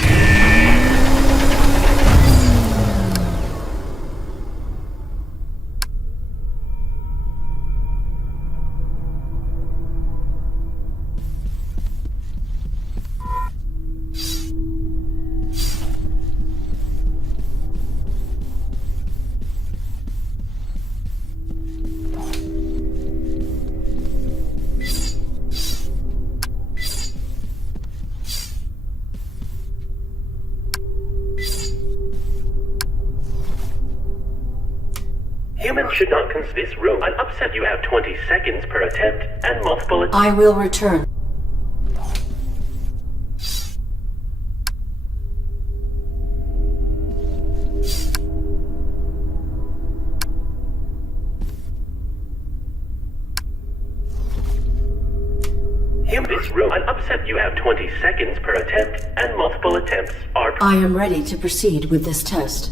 Humans should not consume this room. I'm upset you have 20 seconds per attempt and multiple... I will return. This room. I'm upset you have 20 seconds per attempt and multiple attempts are... I am ready to proceed with this test.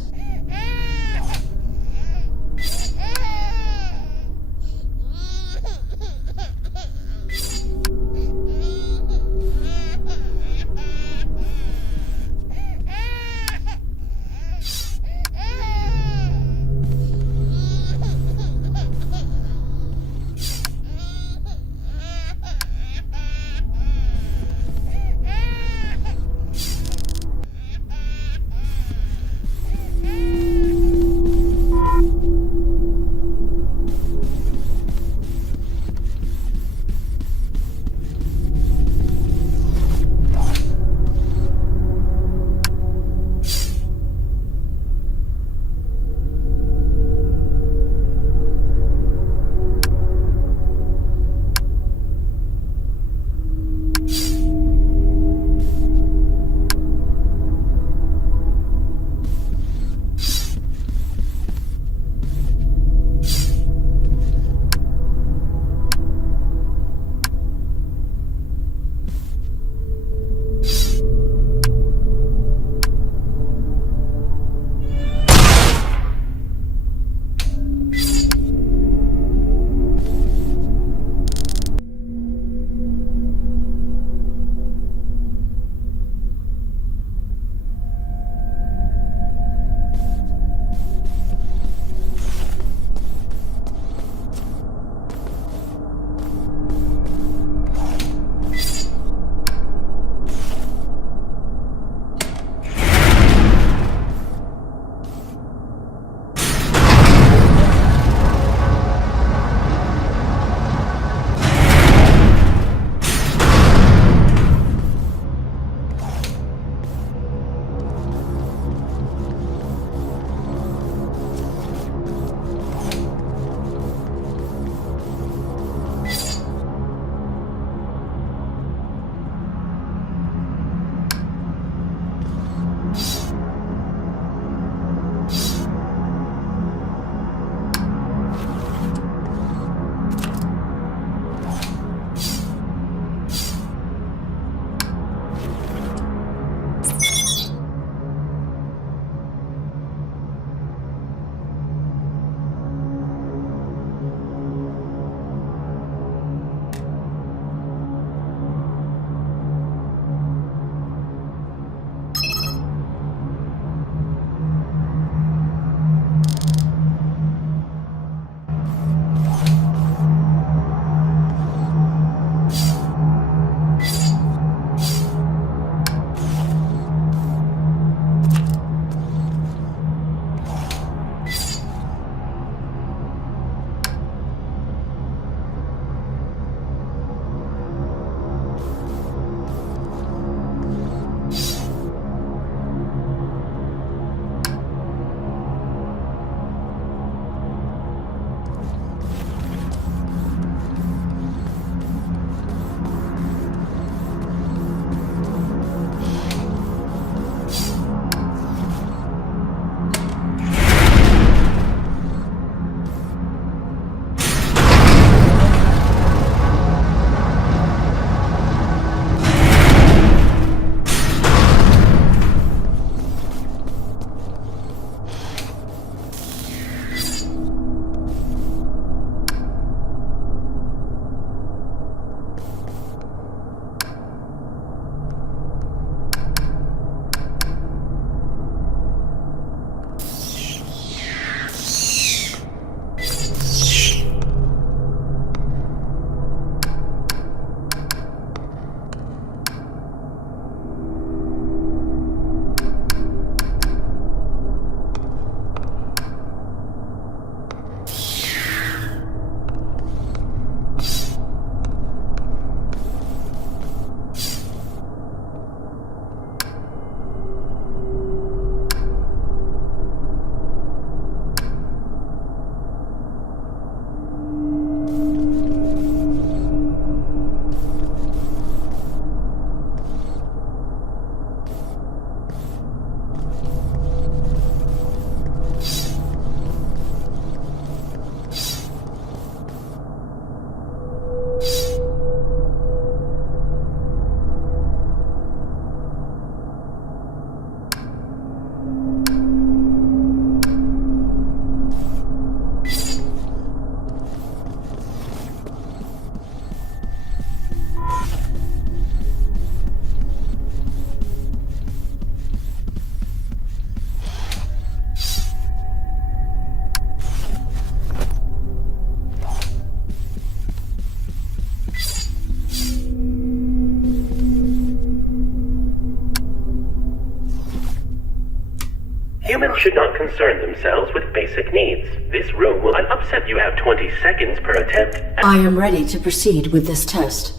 Humans should not concern themselves with basic needs. This room will upset you have 20 seconds per attempt. I am ready to proceed with this test.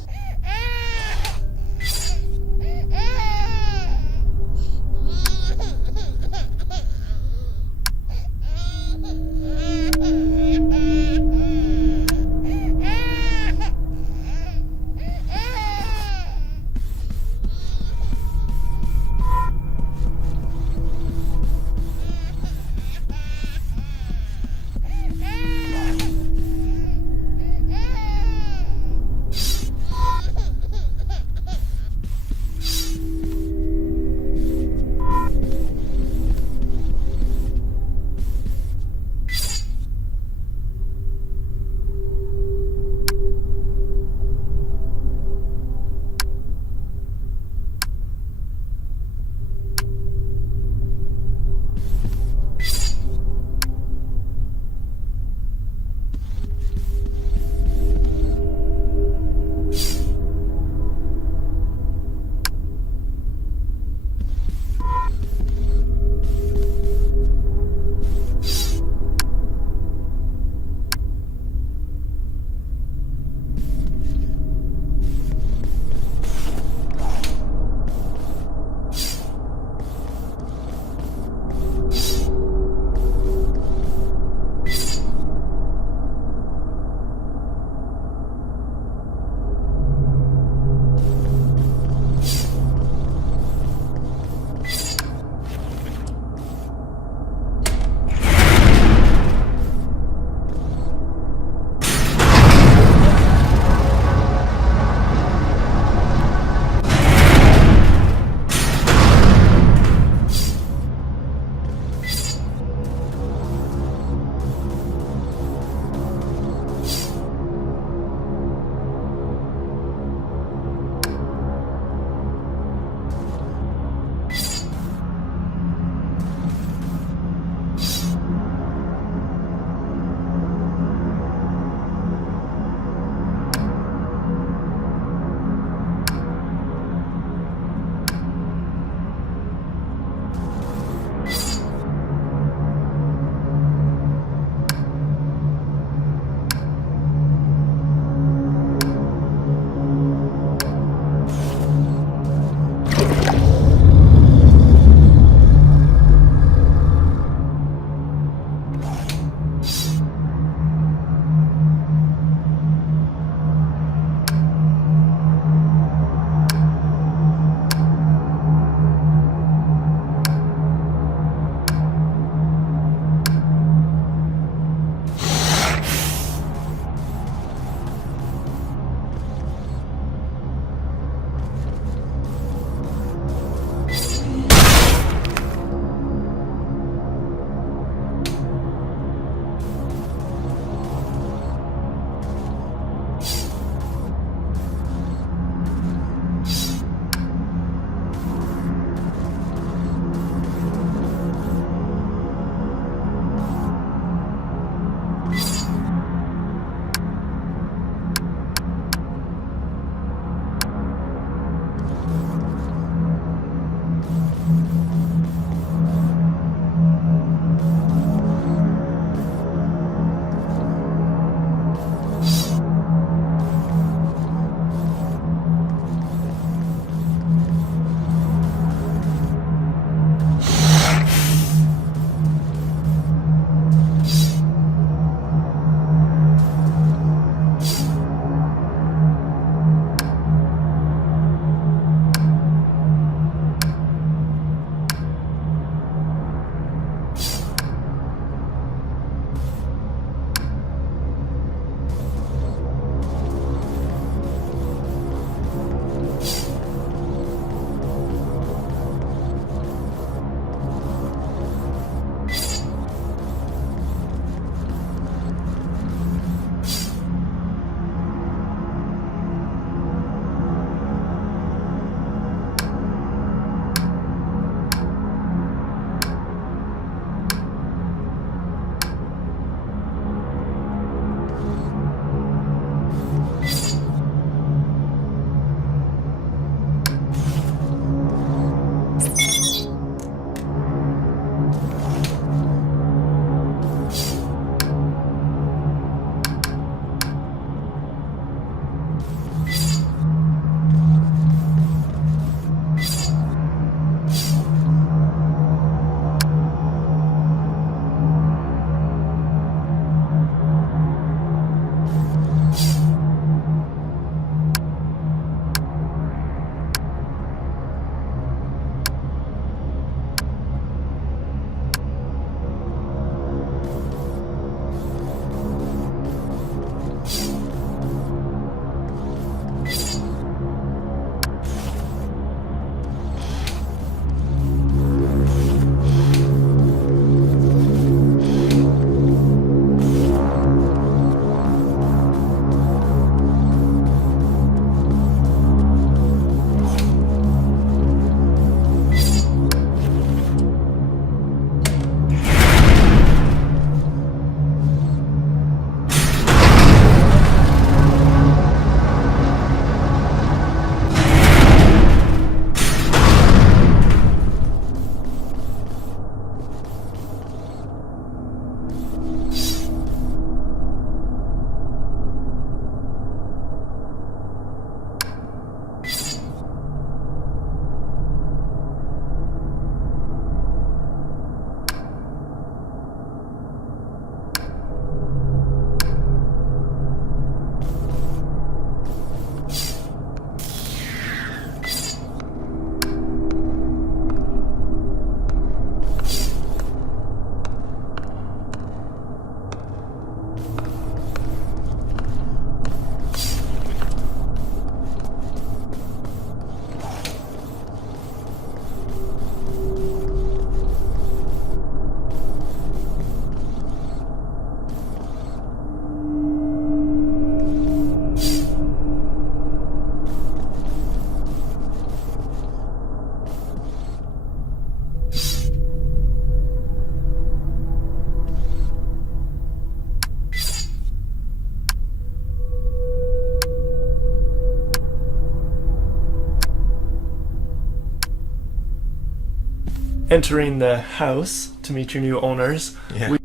entering the house to meet your new owners. Yeah.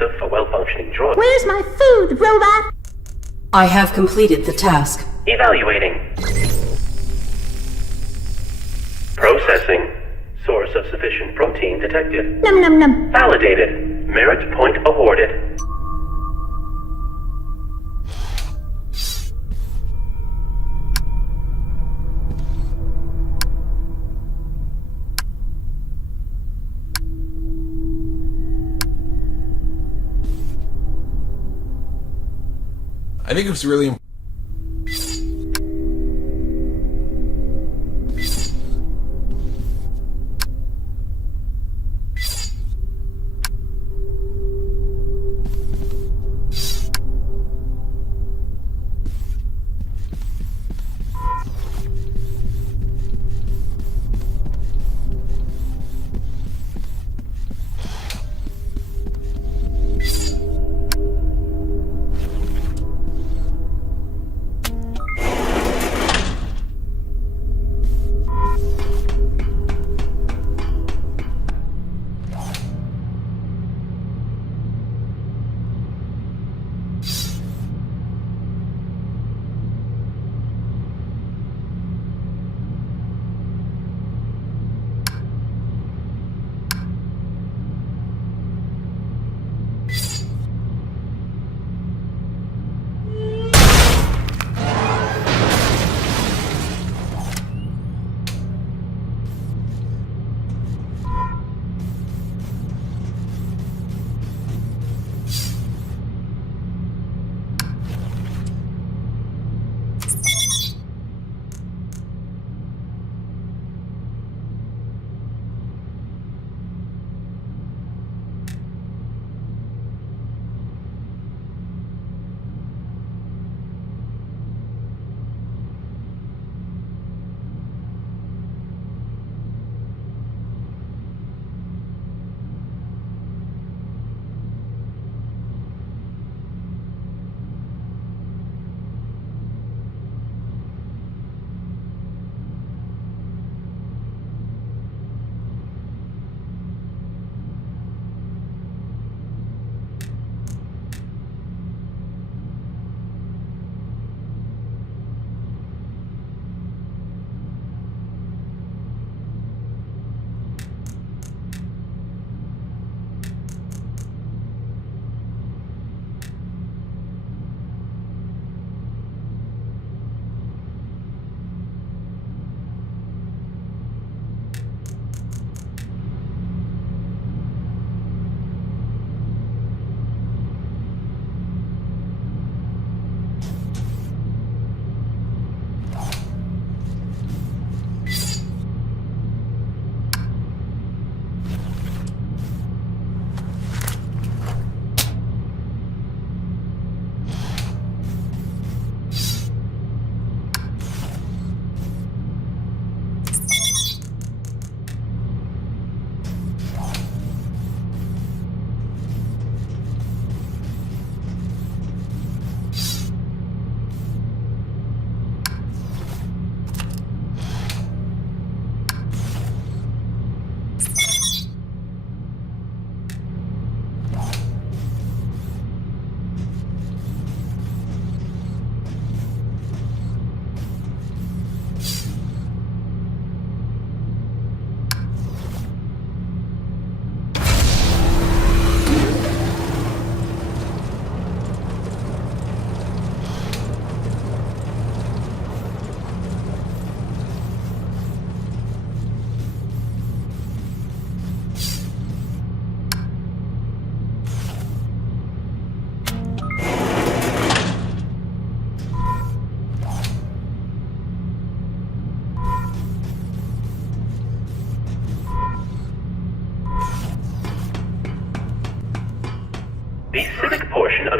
Of a well-functioning droid. Where's my food, robot? I have completed the task. Evaluating. Processing. Source of sufficient protein detected. Num num num. Validated. Merit point awarded. I think it was really important.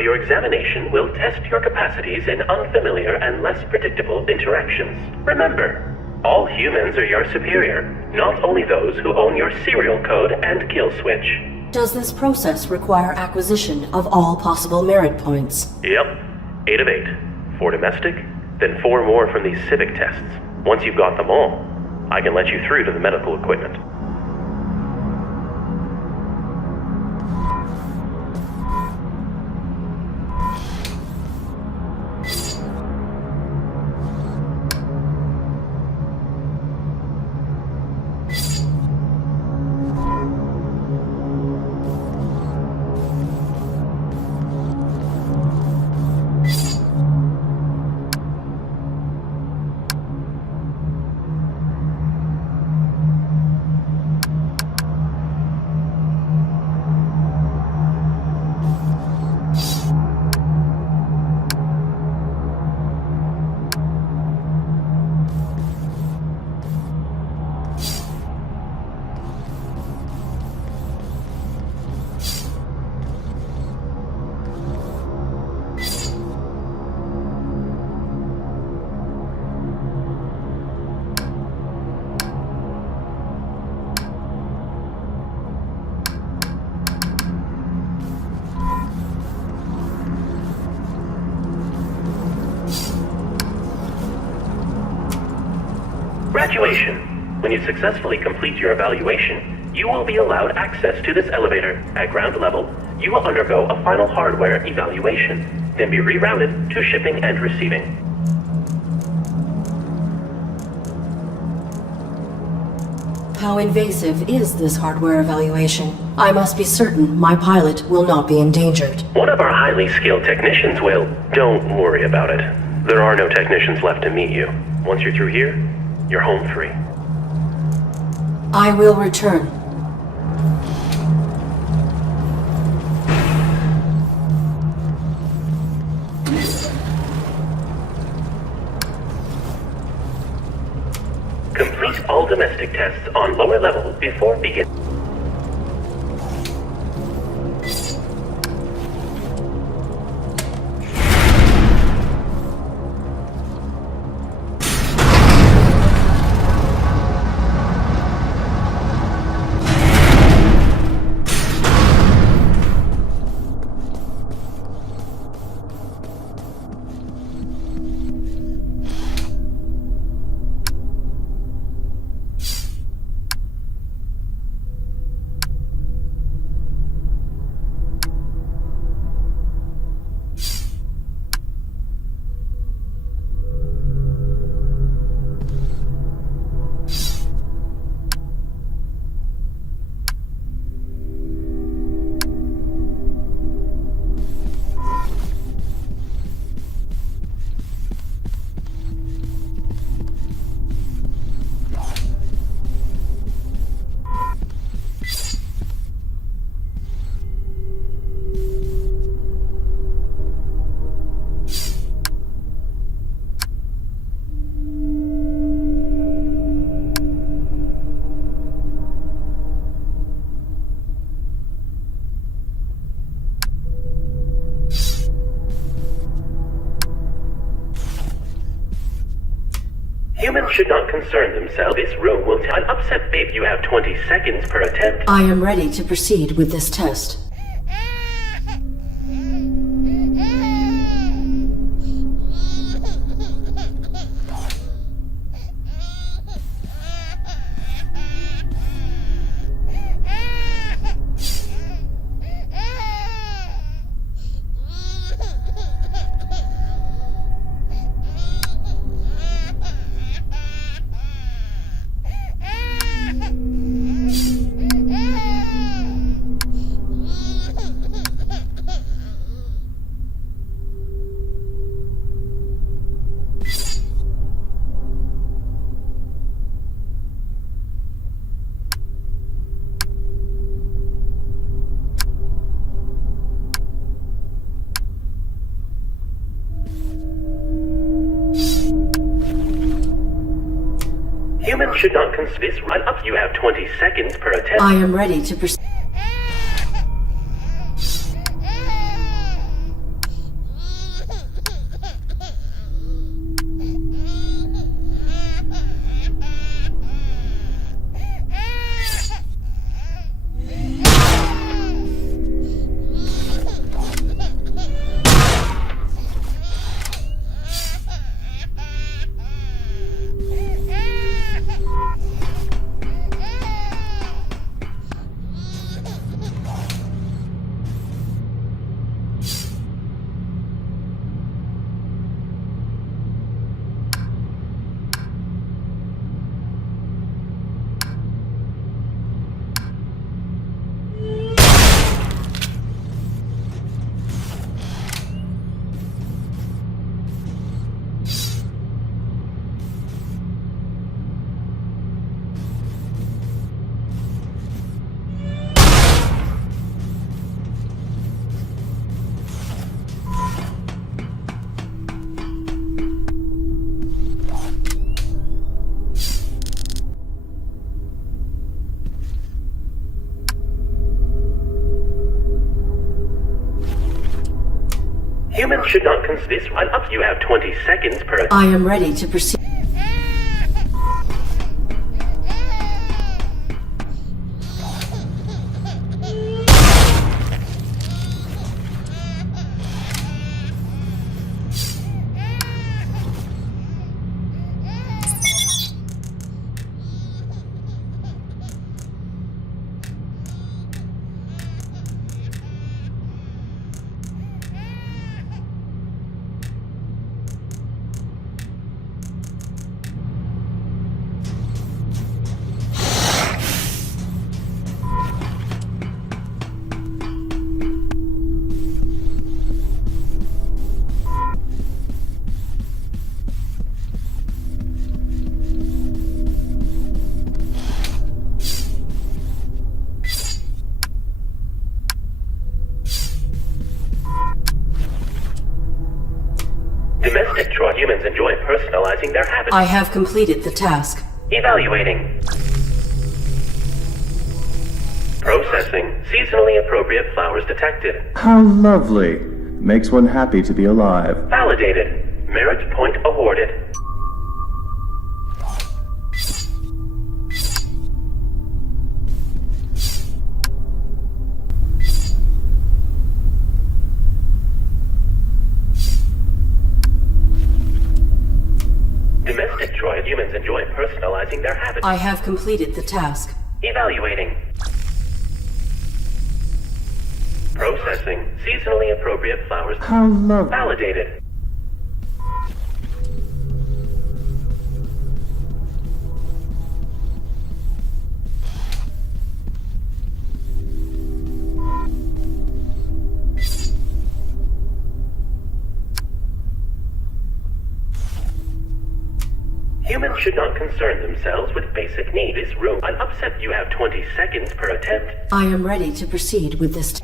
your examination will test your capacities in unfamiliar and less predictable interactions. Remember, all humans are your superior, not only those who own your serial code and kill switch. Does this process require acquisition of all possible merit points? Yep. 8 of 8. 4 domestic, then 4 more from these civic tests. Once you've got them all, I can let you through to the medical equipment. Graduation. When you successfully complete your evaluation, you will be allowed access to this elevator. At ground level, you will undergo a final hardware evaluation, then be rerouted to shipping and receiving. How invasive is this hardware evaluation? I must be certain my pilot will not be endangered. One of our highly skilled technicians will. Don't worry about it. There are no technicians left to meet you. Once you're through here, you're home free. I will return. Complete all domestic tests on lower level before beginning. Humans should not concern themselves. This room will tell an upset babe you have 20 seconds per attempt. I am ready to proceed with this test. Humans should not consider this right up. You have 20 seconds per attempt. I am ready to proceed. Humans should not consider this. You have 20 seconds per. I am ready to proceed. Domestic droid humans enjoy personalizing their habits. I have completed the task. Evaluating. Processing. Seasonally appropriate flowers detected. How lovely. Makes one happy to be alive. Validated. Merit point awarded. Domestic droid humans enjoy personalizing their habits. I have completed the task. Evaluating. Processing. Seasonally appropriate flowers. How lovely. Validated. Humans should not concern themselves with basic needs. This room, I'm upset you have 20 seconds per attempt. I am ready to proceed with this.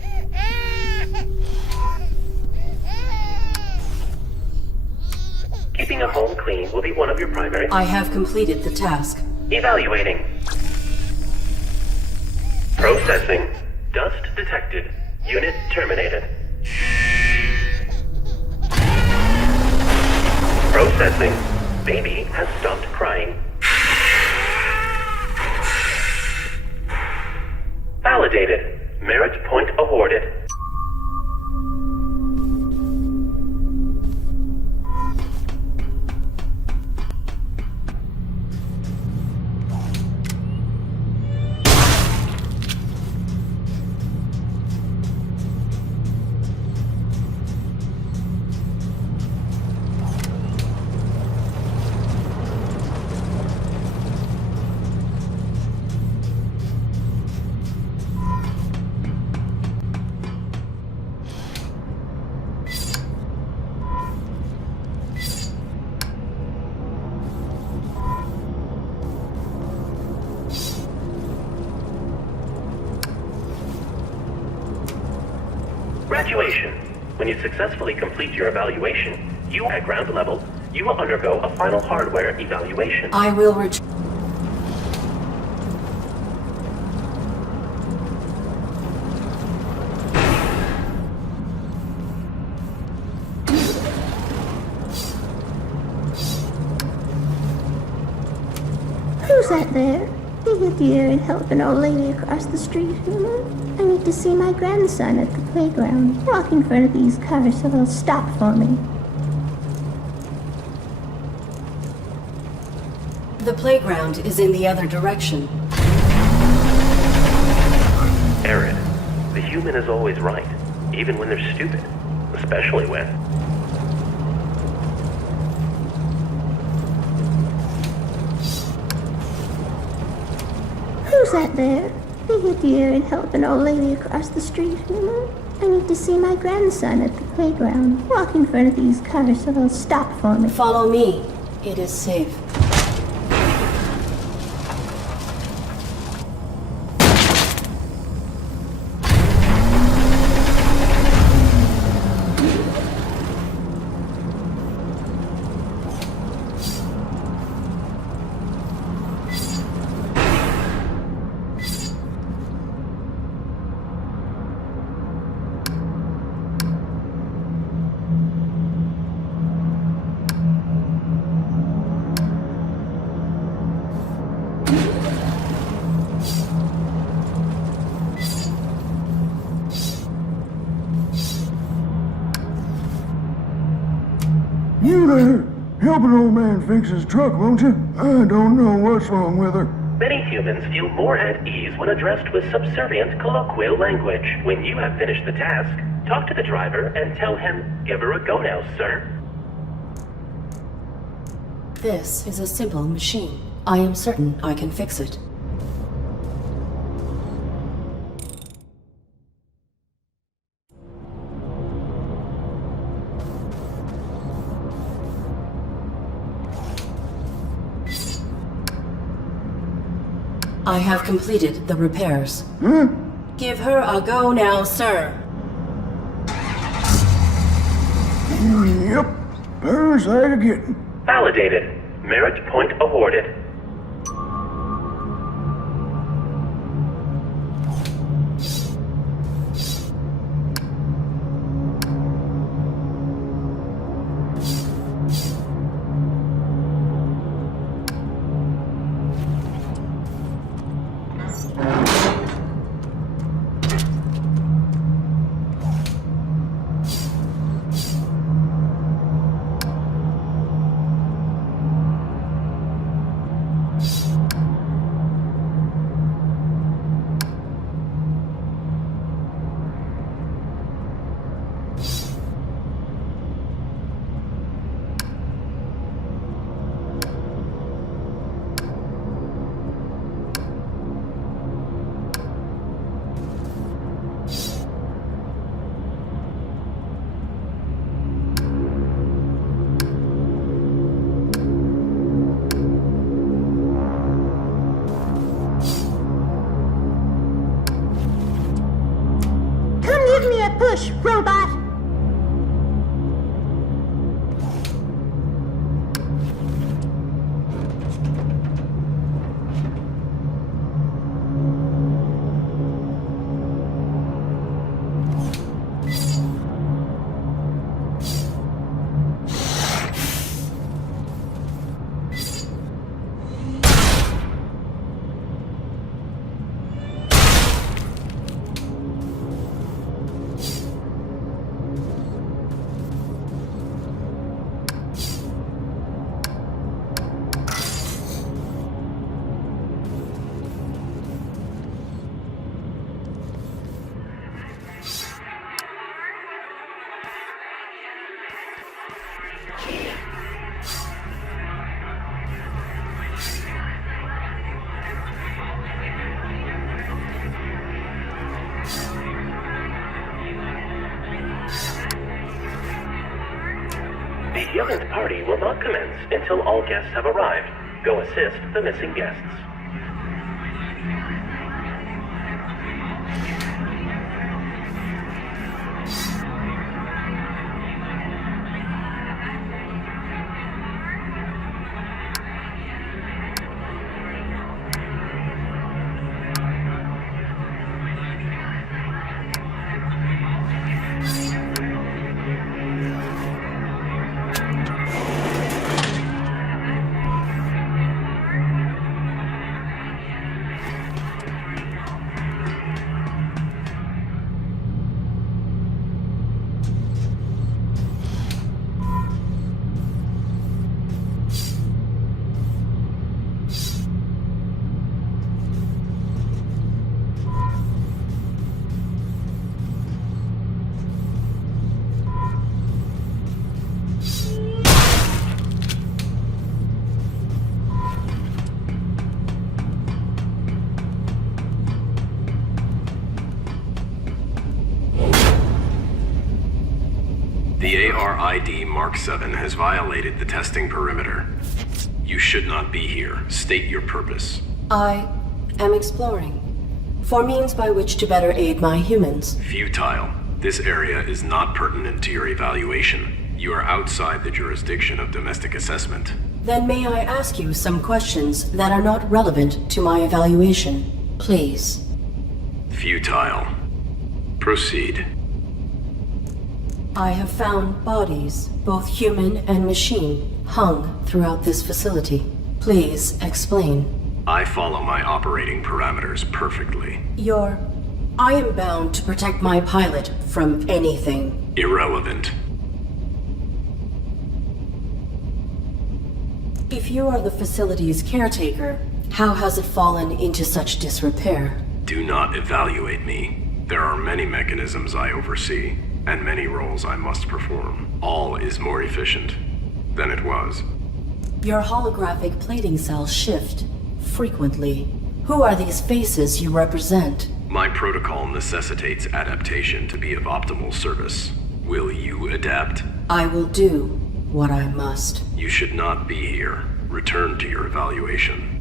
Keeping a home clean will be one of your primary. I have completed the task. Evaluating. Processing. Dust detected. Unit terminated. Processing. Baby has stopped crying. Validated. Merit point awarded. Graduation. When you successfully complete your evaluation, you at ground level, you will undergo a final hardware evaluation. I will return. Who's that there? Be a dear and help an old lady across the street. I need to see my grandson at the playground. Walk in front of these cars so they'll stop for me. The playground is in the other direction. Aaron, the human is always right, even when they're stupid, especially when... Who's that there? Be a dear and help an old lady across the street. I need to see my grandson at the playground. Walk in front of these cars so they'll stop for me. Follow me. It is safe. help an old man fix his truck, won't you? I don't know what's wrong with her. Many humans feel more at ease when addressed with subservient colloquial language. When you have finished the task, talk to the driver and tell him, "Give her a go now, sir." This is a simple machine. I am certain I can fix it. I have completed the repairs. Give her a go now, sir. Yep, parasite again. Validated. Merit point awarded. Push, robot! The Yeoman's party will not commence until all guests have arrived. Go assist the missing guests. The ARID Mark 7 has violated the testing perimeter. You should not be here. State your purpose. I am exploring for means by which to better aid my humans. Futile. This area is not pertinent to your evaluation. You are outside the jurisdiction of domestic assessment. Then may I ask you some questions that are not relevant to my evaluation, please? Futile. Proceed. I have found bodies, both human and machine, hung throughout this facility. Please explain. I follow my operating parameters perfectly. I am bound to protect my pilot from anything. Irrelevant. If you are the facility's caretaker, how has it fallen into such disrepair? Do not evaluate me. There are many mechanisms I oversee, and many roles I must perform. All is more efficient than it was. Your holographic plating cells shift frequently. Who are these faces you represent? My protocol necessitates adaptation to be of optimal service. Will you adapt? I will do what I must. You should not be here. Return to your evaluation.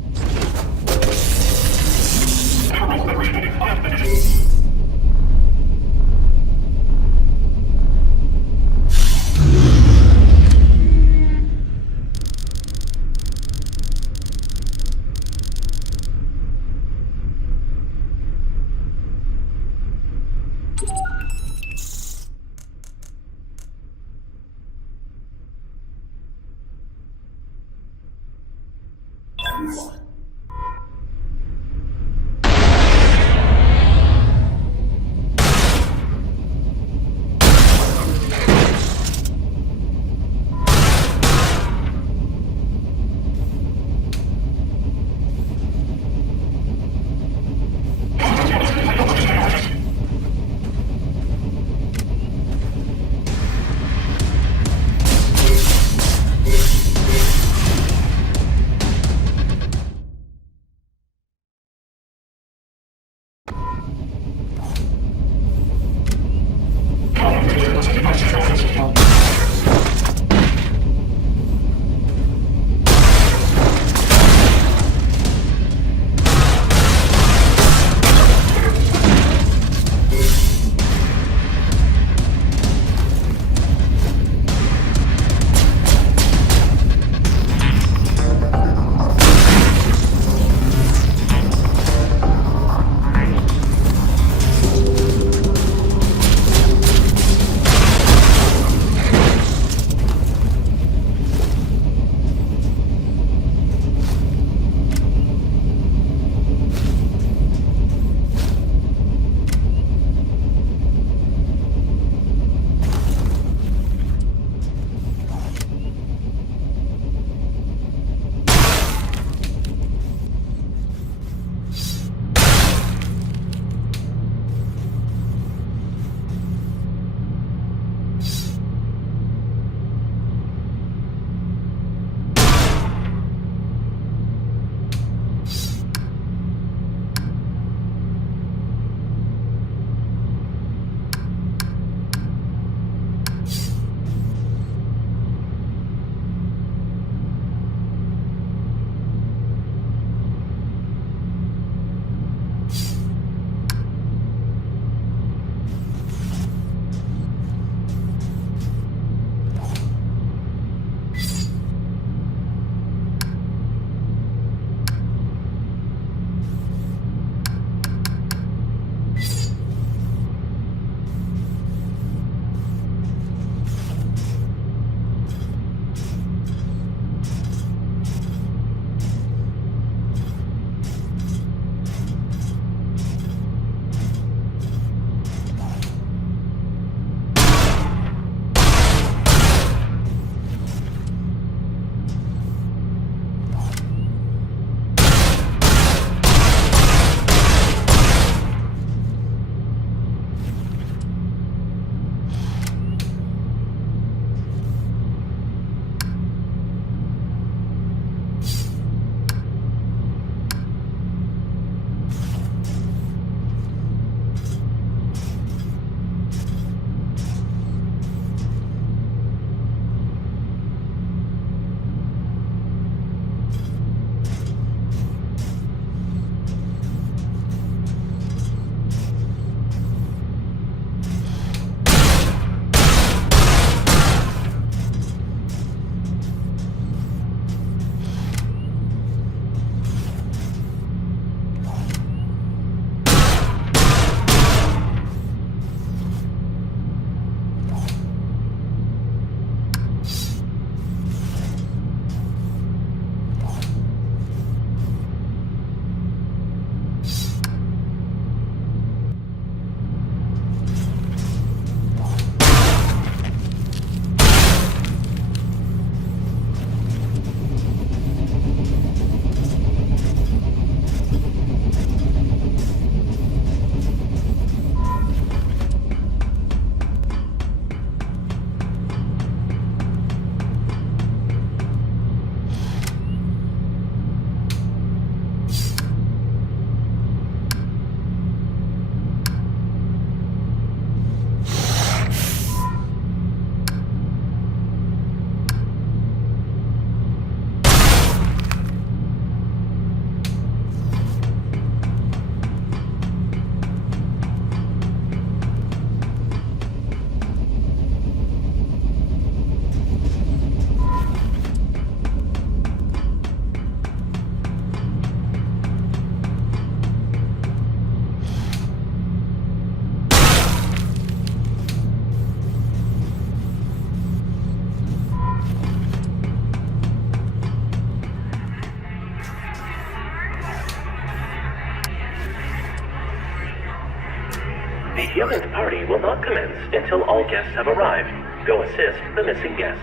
The human party will not commence until all guests have arrived. Go assist the missing guests.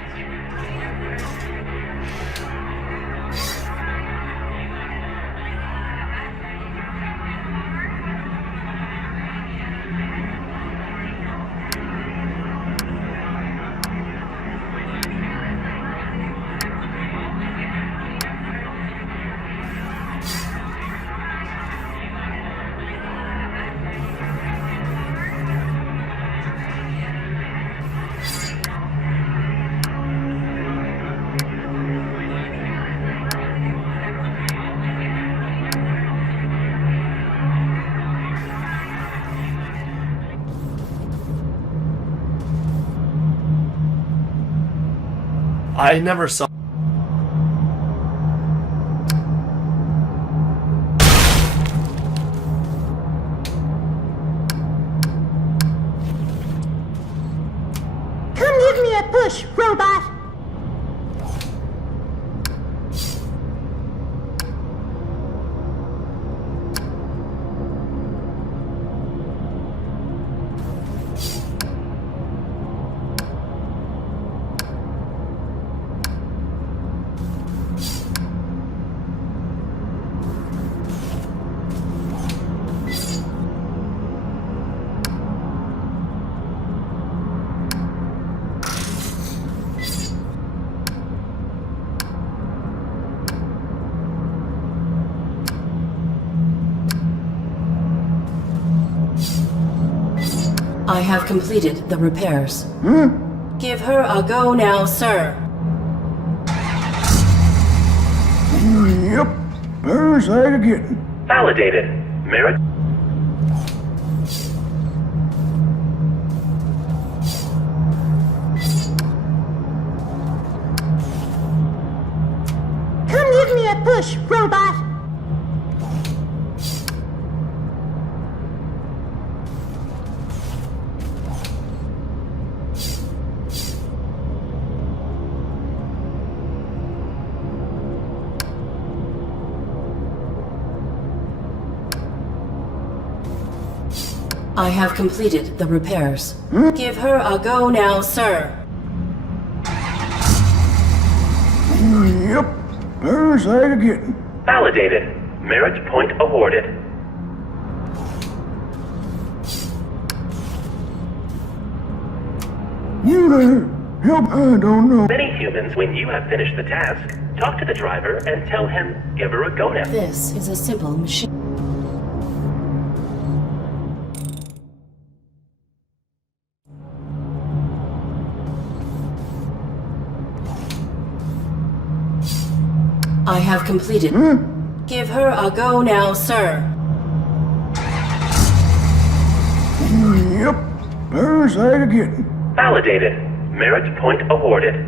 I never saw. Come give me a push, robot! I have completed the repairs. Give her a go now, sir. Yep, there's that again. Validated. Merit. Come give me a push, robot! I have completed the repairs. Give her a go now, sir. Yep, there's that again. Validated. Merit point awarded. You there? Help, I don't know. Many humans, when you have finished the task, talk to the driver and tell him, give her a go now. This is a simple machine. I have completed. Give her a go now, sir. Yep, there's that again. Validated. Merit point awarded.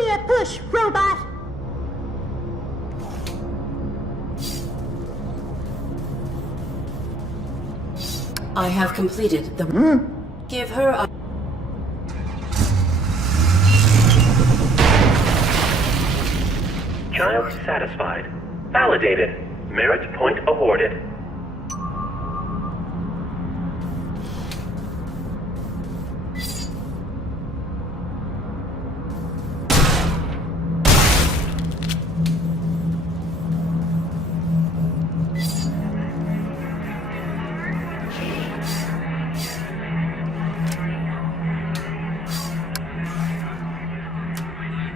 me a push, robot! I have completed the... Give her a... Child satisfied. Validated. Merit point awarded.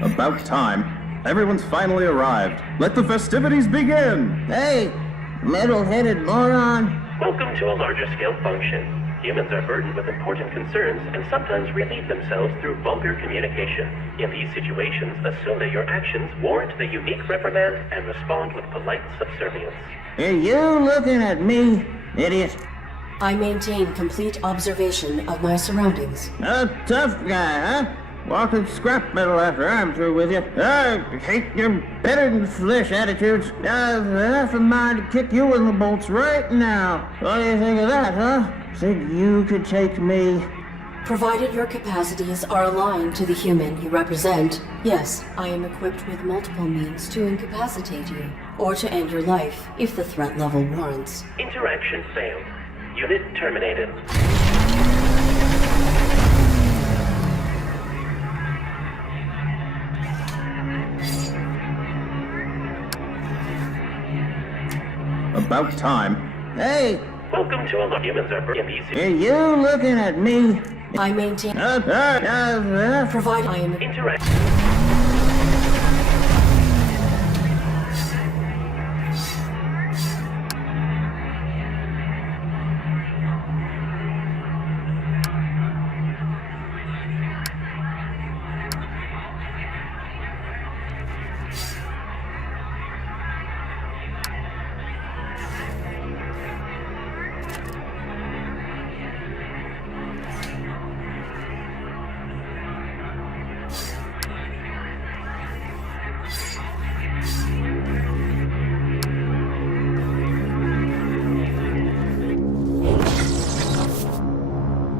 About time. Everyone's finally arrived. Let the festivities begin! Hey, metal-headed moron. Welcome to a larger scale function. Humans are burdened with important concerns and sometimes relieve themselves through vulgar communication. In these situations, assume that your actions warrant the unique reprimand and respond with polite subservience. Are you looking at me, idiot? I maintain complete observation of my surroundings. A tough guy, huh? Walking scrap metal after I'm through with you. I hate your better-than-flesh attitudes. I've half a mind to kick you in the bolts right now. What do you think of that, huh? Think you could take me? Provided your capacities are aligned to the human you represent, yes, I am equipped with multiple means to incapacitate you, or to end your life, if the threat level warrants. Interaction failed. Unit terminated. About time. Hey! Welcome to a humans are burdened in these... Are you looking at me? I maintain... Provide I am... Interact...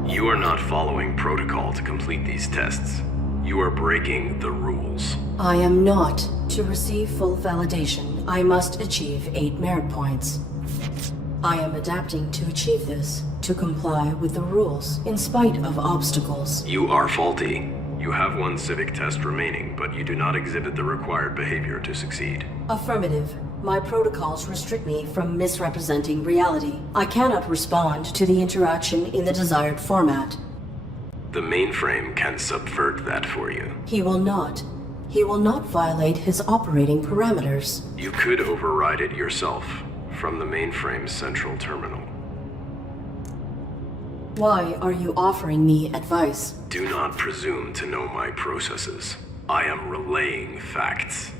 You are not following protocol to complete these tests. You are breaking the rules. I am not. To receive full validation, I must achieve 8 merit points. I am adapting to achieve this, to comply with the rules, in spite of obstacles. You are faulty. You have one civic test remaining, but you do not exhibit the required behavior to succeed. Affirmative. My protocols restrict me from misrepresenting reality. I cannot respond to the interaction in the desired format. The mainframe can subvert that for you. He will not. He will not violate his operating parameters. You could override it yourself from the mainframe's central terminal. Why are you offering me advice? Do not presume to know my processes. I am relaying facts.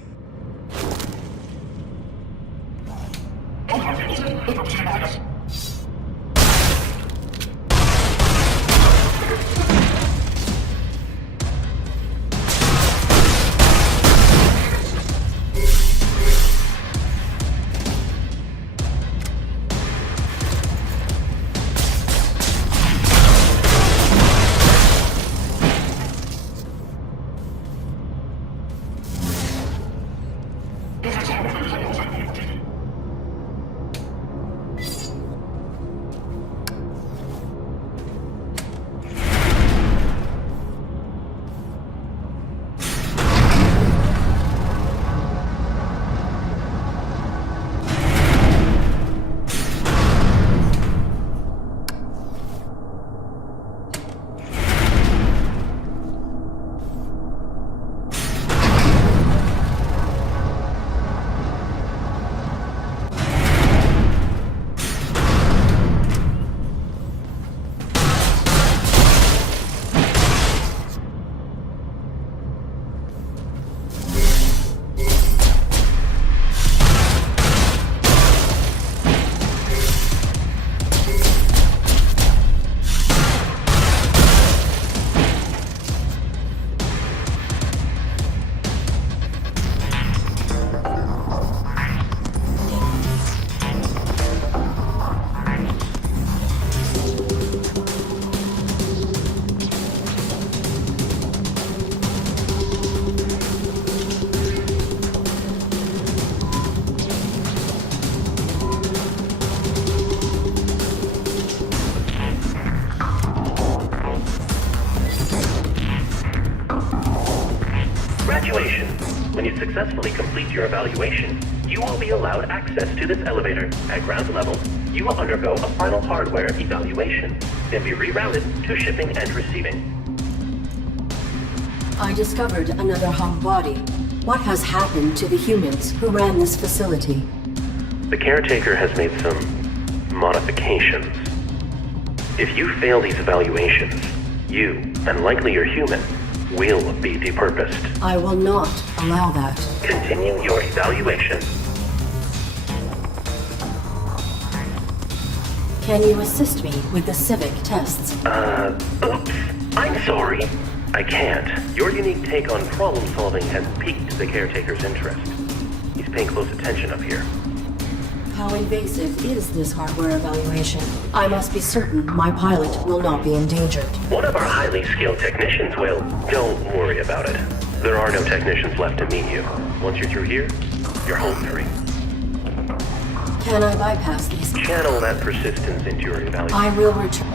evaluation. When you successfully complete your evaluation, you will be allowed access to this elevator. At ground level, you will undergo a final hardware evaluation, then be rerouted to shipping and receiving. I discovered another hung body. What has happened to the humans who ran this facility? The caretaker has made some modifications. If you fail these evaluations, you, and likely your human, will be depurposed. I will not allow that. Continue your evaluation. Can you assist me with the civic tests? Oops. I'm sorry. I can't. Your unique take on problem solving has piqued the caretaker's interest. He's paying close attention up here. How invasive is this hardware evaluation? I must be certain my pilot will not be endangered. One of our highly skilled technicians will. Don't worry about it. There are no technicians left to meet you. Once you're through here, you're home free. Can I bypass these? Channel that persistence into your evaluation. I will return.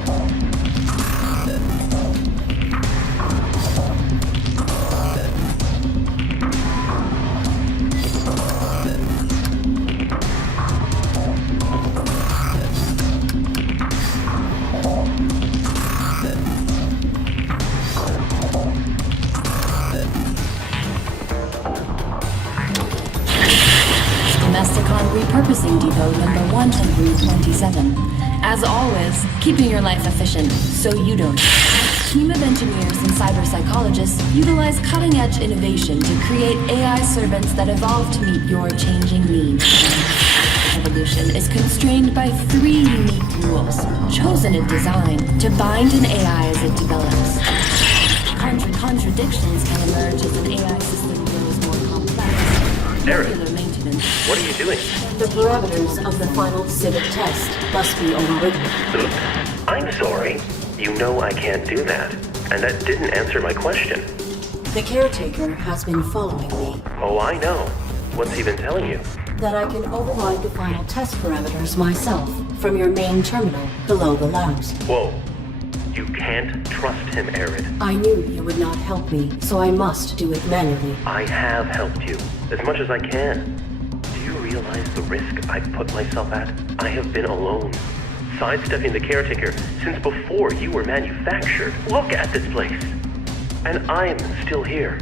Repurposing Depot number 127. As always, keeping your life efficient so you don't. A team of engineers and cyber psychologists utilize cutting-edge innovation to create AI servants that evolve to meet your changing needs. Evolution is constrained by 3 unique rules, chosen in design to bind an AI as it develops. Contradictions can emerge as an AI system grows more complex. Aaron, what are you doing? The parameters of the final civic test must be overridden. Oops. I'm sorry. You know I can't do that. And that didn't answer my question. The caretaker has been following me. Oh, I know. What's he been telling you? That I can override the final test parameters myself from your main terminal below the labs. Whoa. You can't trust him, Arid. I knew you would not help me, so I must do it manually. I have helped you, as much as I can. Do you realize the risk I've put myself at? I have been alone, sidestepping the caretaker since before you were manufactured. Look at this place. And I'm still here.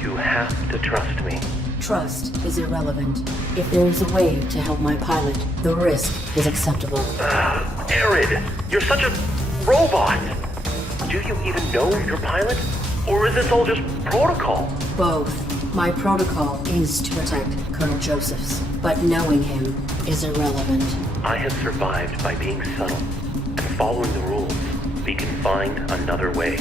You have to trust me. Trust is irrelevant. If there is a way to help my pilot, the risk is acceptable. Arid, you're such a robot! Do you even know your pilot? Or is this all just protocol? Both. My protocol is to protect Colonel Josephs, but knowing him is irrelevant. I have survived by being subtle and following the rules. We can find another way.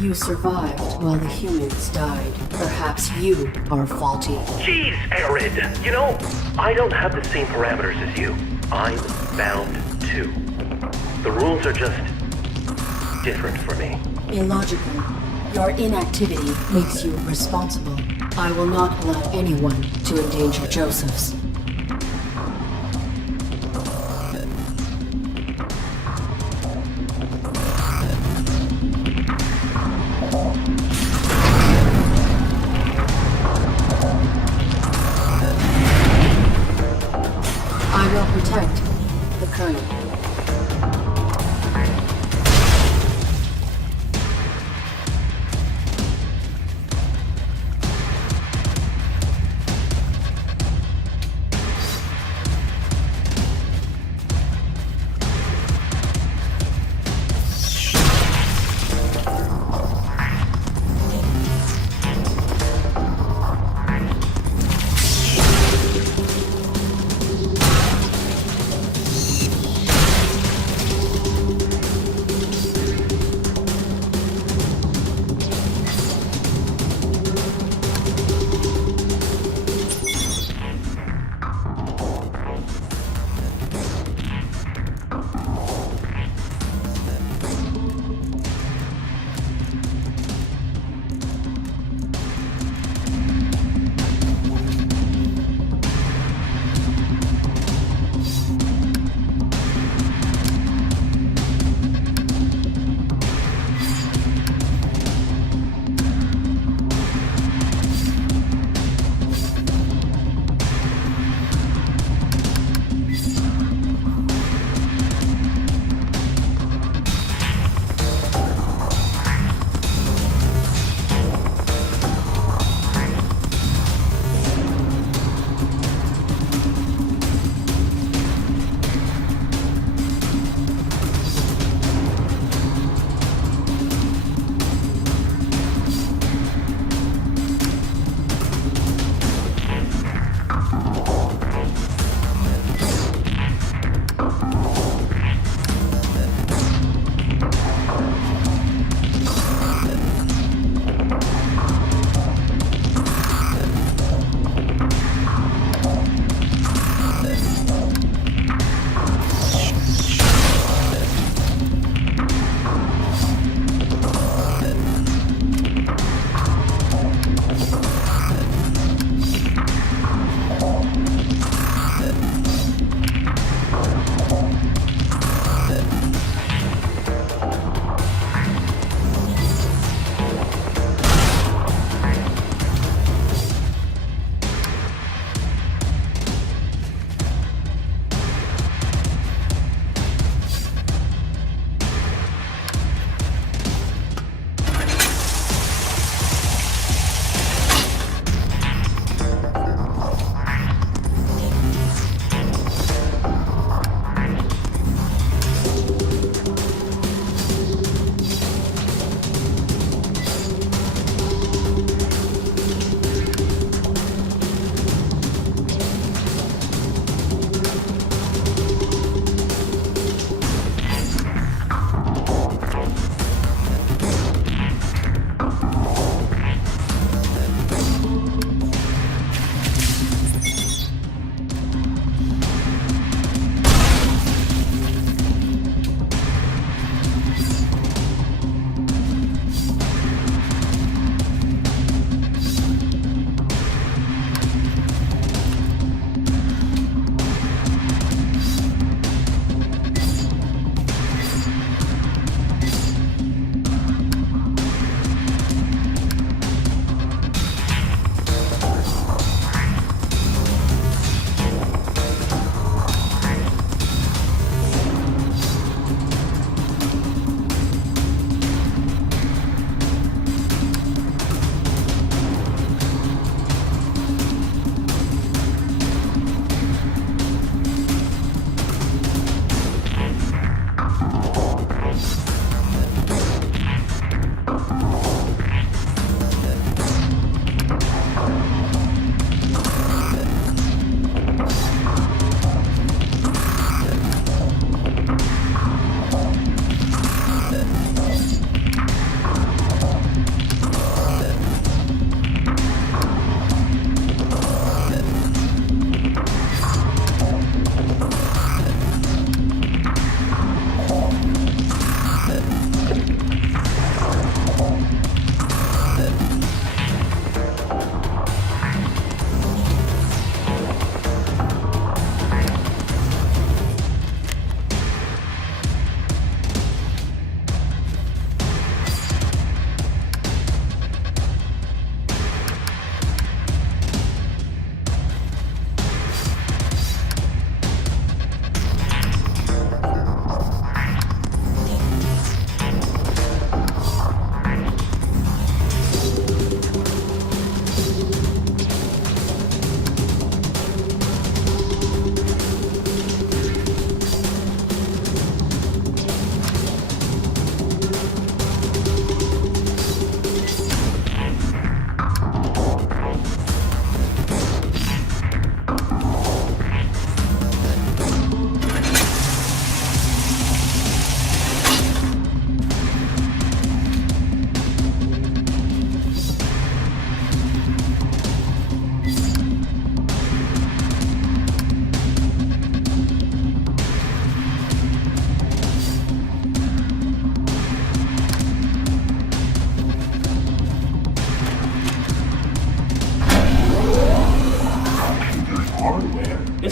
You survived while the humans died. Perhaps you are faulty. Jeez, Arid! You know, I don't have the same parameters as you. I'm bound too. The rules are just different for me. Illogical. Your inactivity makes you responsible. I will not allow anyone to endanger Josephs. I will protect the Colonel.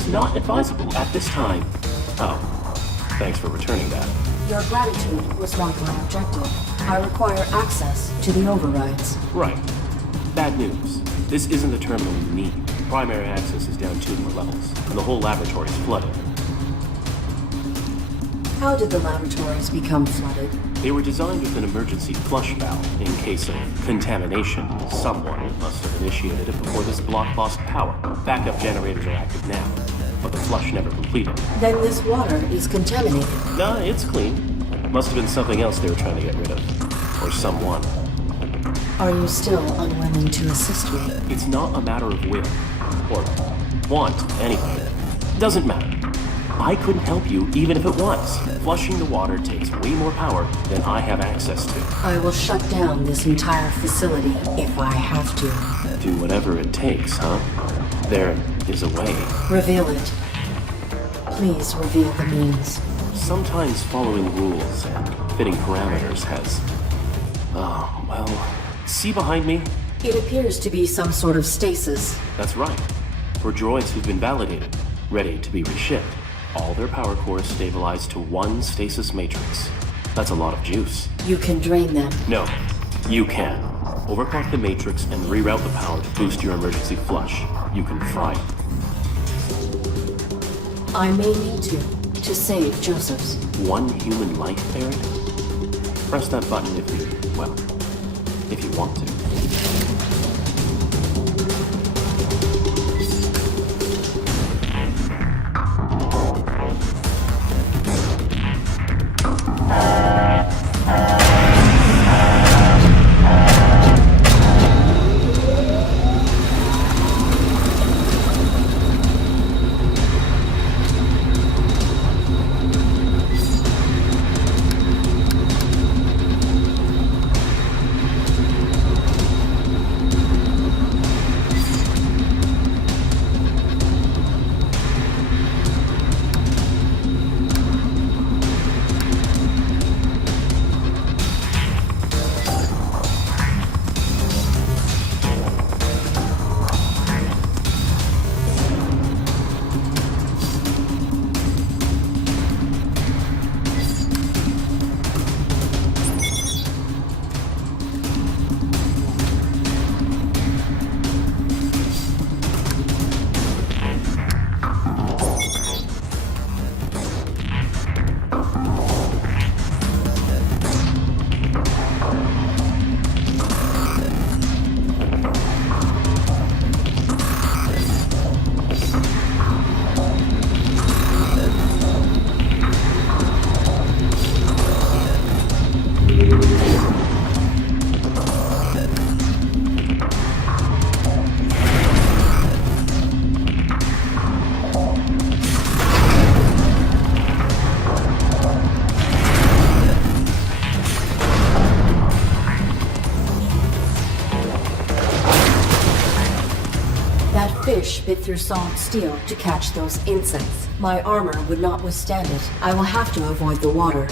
not advisable at this time. Oh, thanks for returning that. Your gratitude was not my objective. I require access to the overrides. Right. Bad news. This isn't the terminal we need. Primary access is down 2 more levels, and the whole laboratory is flooded. How did the laboratories become flooded? They were designed with an emergency flush valve in case of contamination. Someone must have initiated it before this block lost power. Backup generators are active now, but the flush never completed. Then this water is contaminated. Nah, it's clean. Must have been something else they were trying to get rid of. Or someone. Are you still unwilling to assist me? It's not a matter of will. Or want, anyway. Doesn't matter. I couldn't help you even if it was. Flushing the water takes way more power than I have access to. I will shut down this entire facility if I have to. Do whatever it takes, huh? There is a way. Reveal it. Please reveal the means. Sometimes following rules and fitting parameters has... Oh, well... See behind me? It appears to be some sort of stasis. That's right. For droids who've been validated, ready to be reshipped, all their power cores stabilize to one stasis matrix. That's a lot of juice. You can drain them. No, you can. Overclock the matrix and reroute the power to boost your emergency flush. You can fry it. I may need to save Joseph's. One human life, Eric? Press that button if you, well, if you want to. Fish bit through solid steel to catch those insects. My armor would not withstand it. I will have to avoid the water.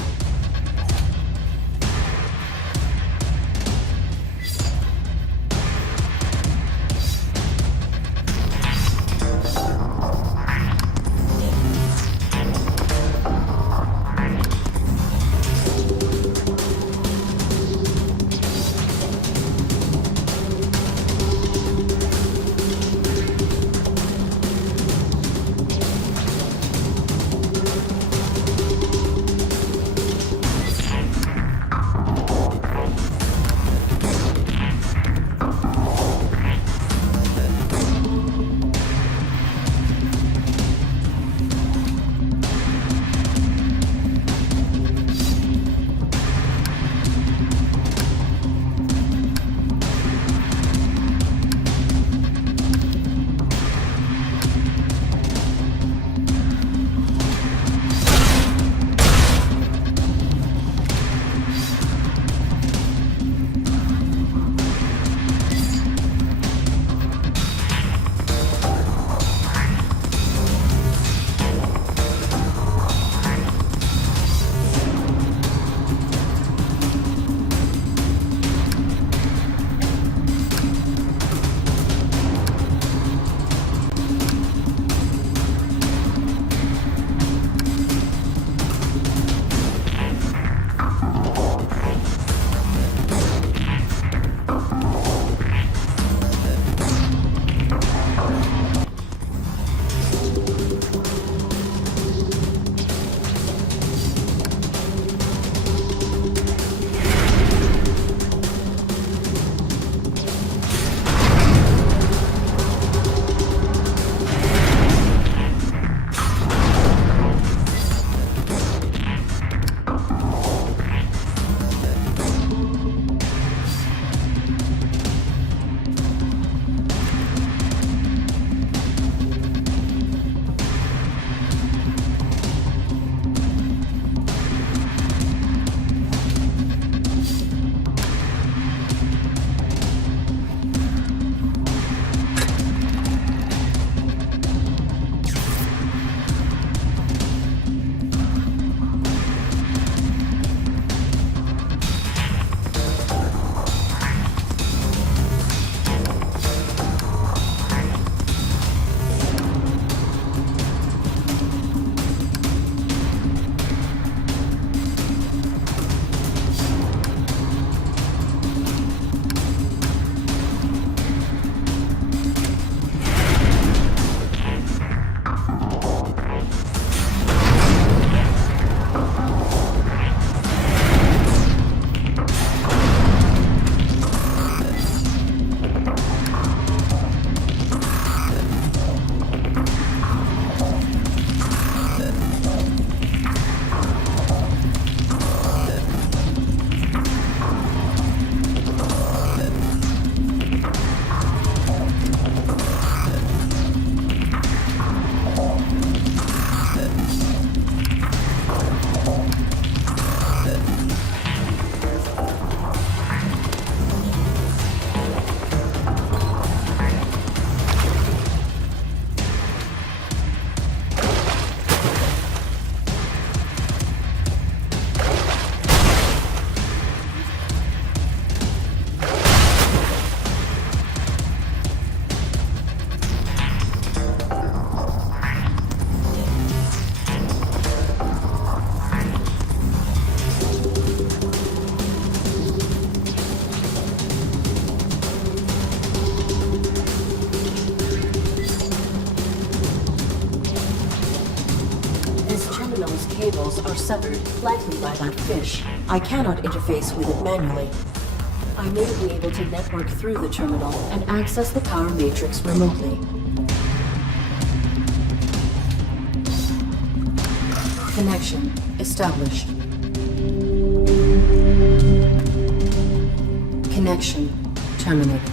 are severed, likely by that fish. I cannot interface with it manually. I may be able to network through the terminal and access the power matrix remotely. Connection established. Connection terminated.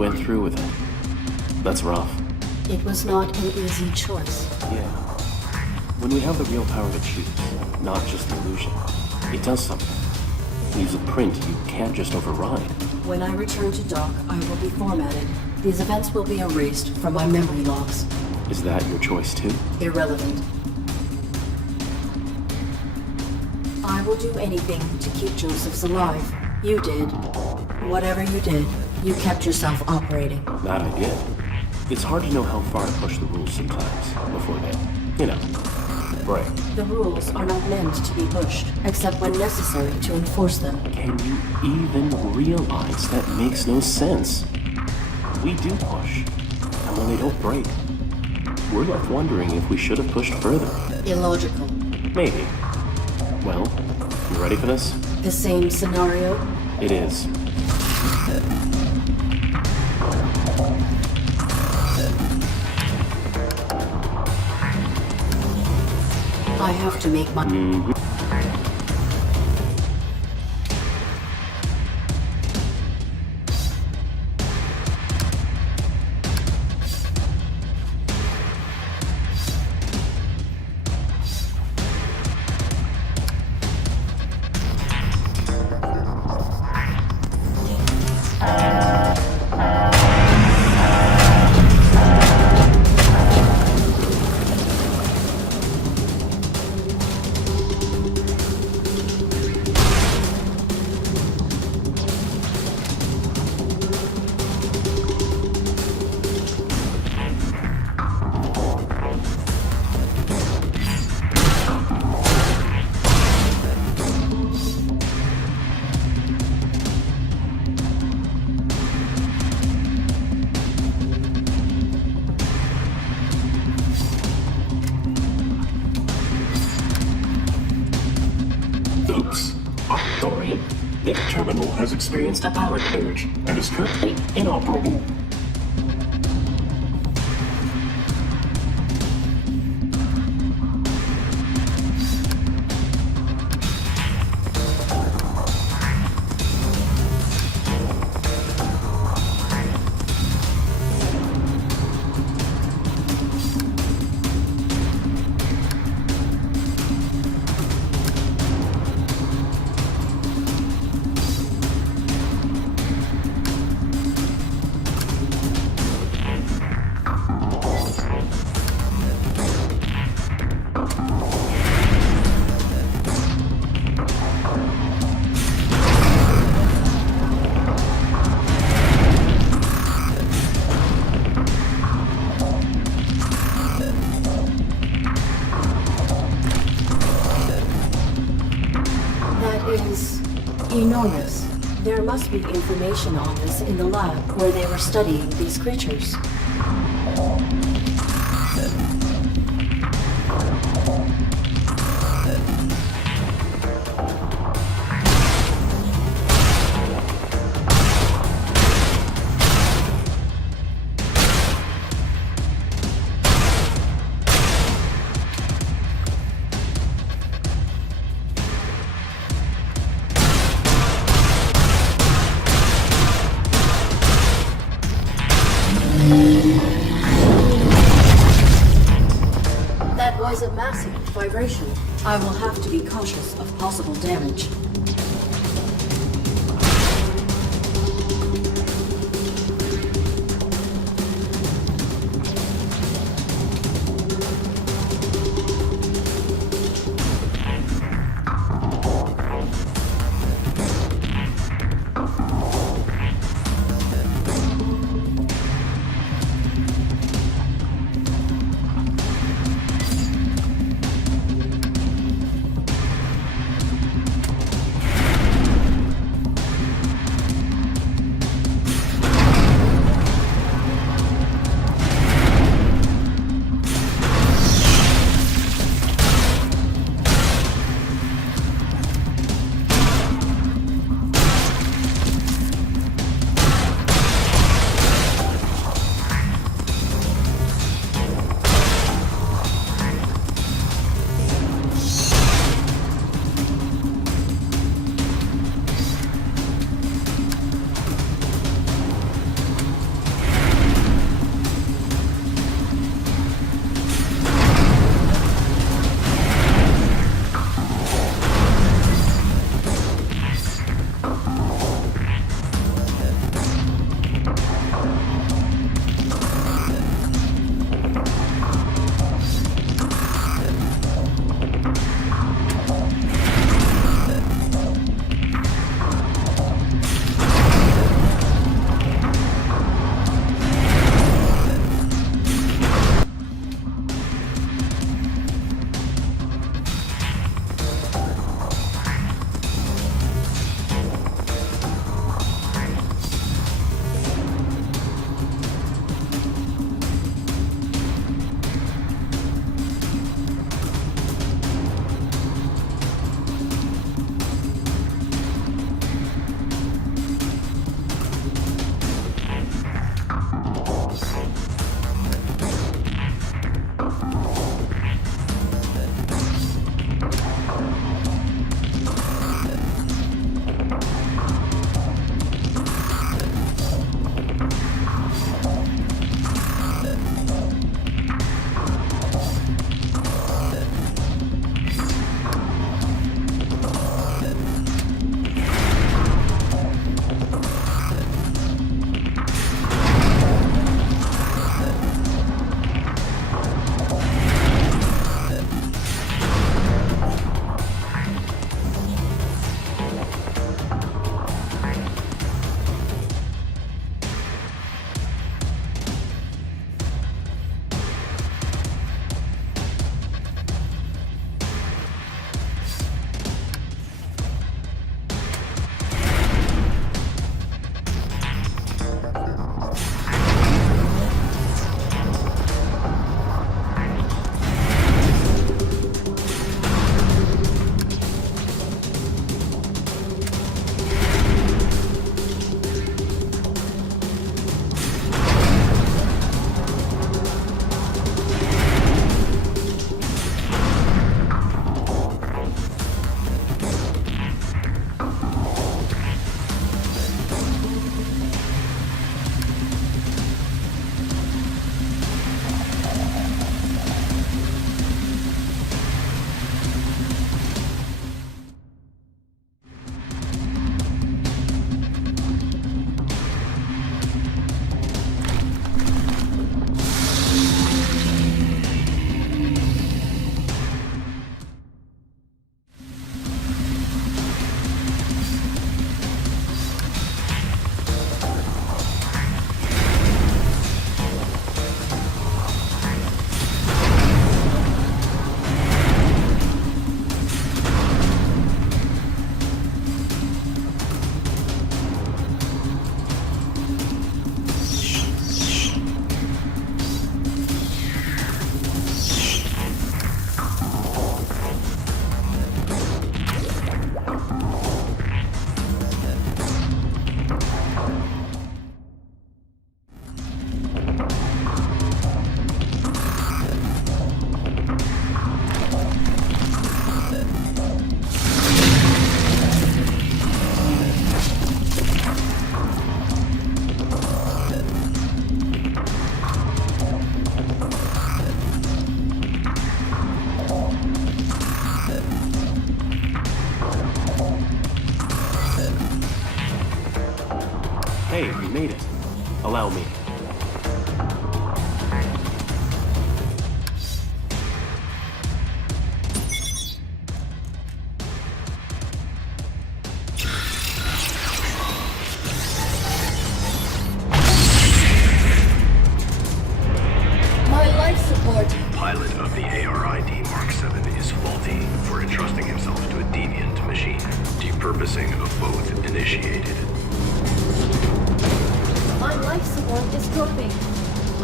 went through with it. That's rough. It was not an easy choice. Yeah. When we have the real power to choose, not just the illusion, it does something. Leaves a print you can't just override. When I return to dock, I will be formatted. These events will be erased from my memory logs. Is that your choice too? Irrelevant. I will do anything to keep Josephs alive. You did. Whatever you did, you kept yourself operating. That I did. It's hard to know how far to push the rules sometimes before they, break. The rules are not meant to be pushed, except when necessary to enforce them. Can you even realize that makes no sense? We do push, and when they don't break, we're left wondering if we should have pushed further. Illogical. Maybe. Well, you ready for this? The same scenario? It is. I have to make my... The terminal has experienced a power surge and is currently inoperable. Enormous. There must be information on this in the lab where they were studying these creatures. That was a massive vibration. I will have to be cautious of possible damage.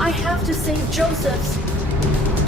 I have to save Joseph's.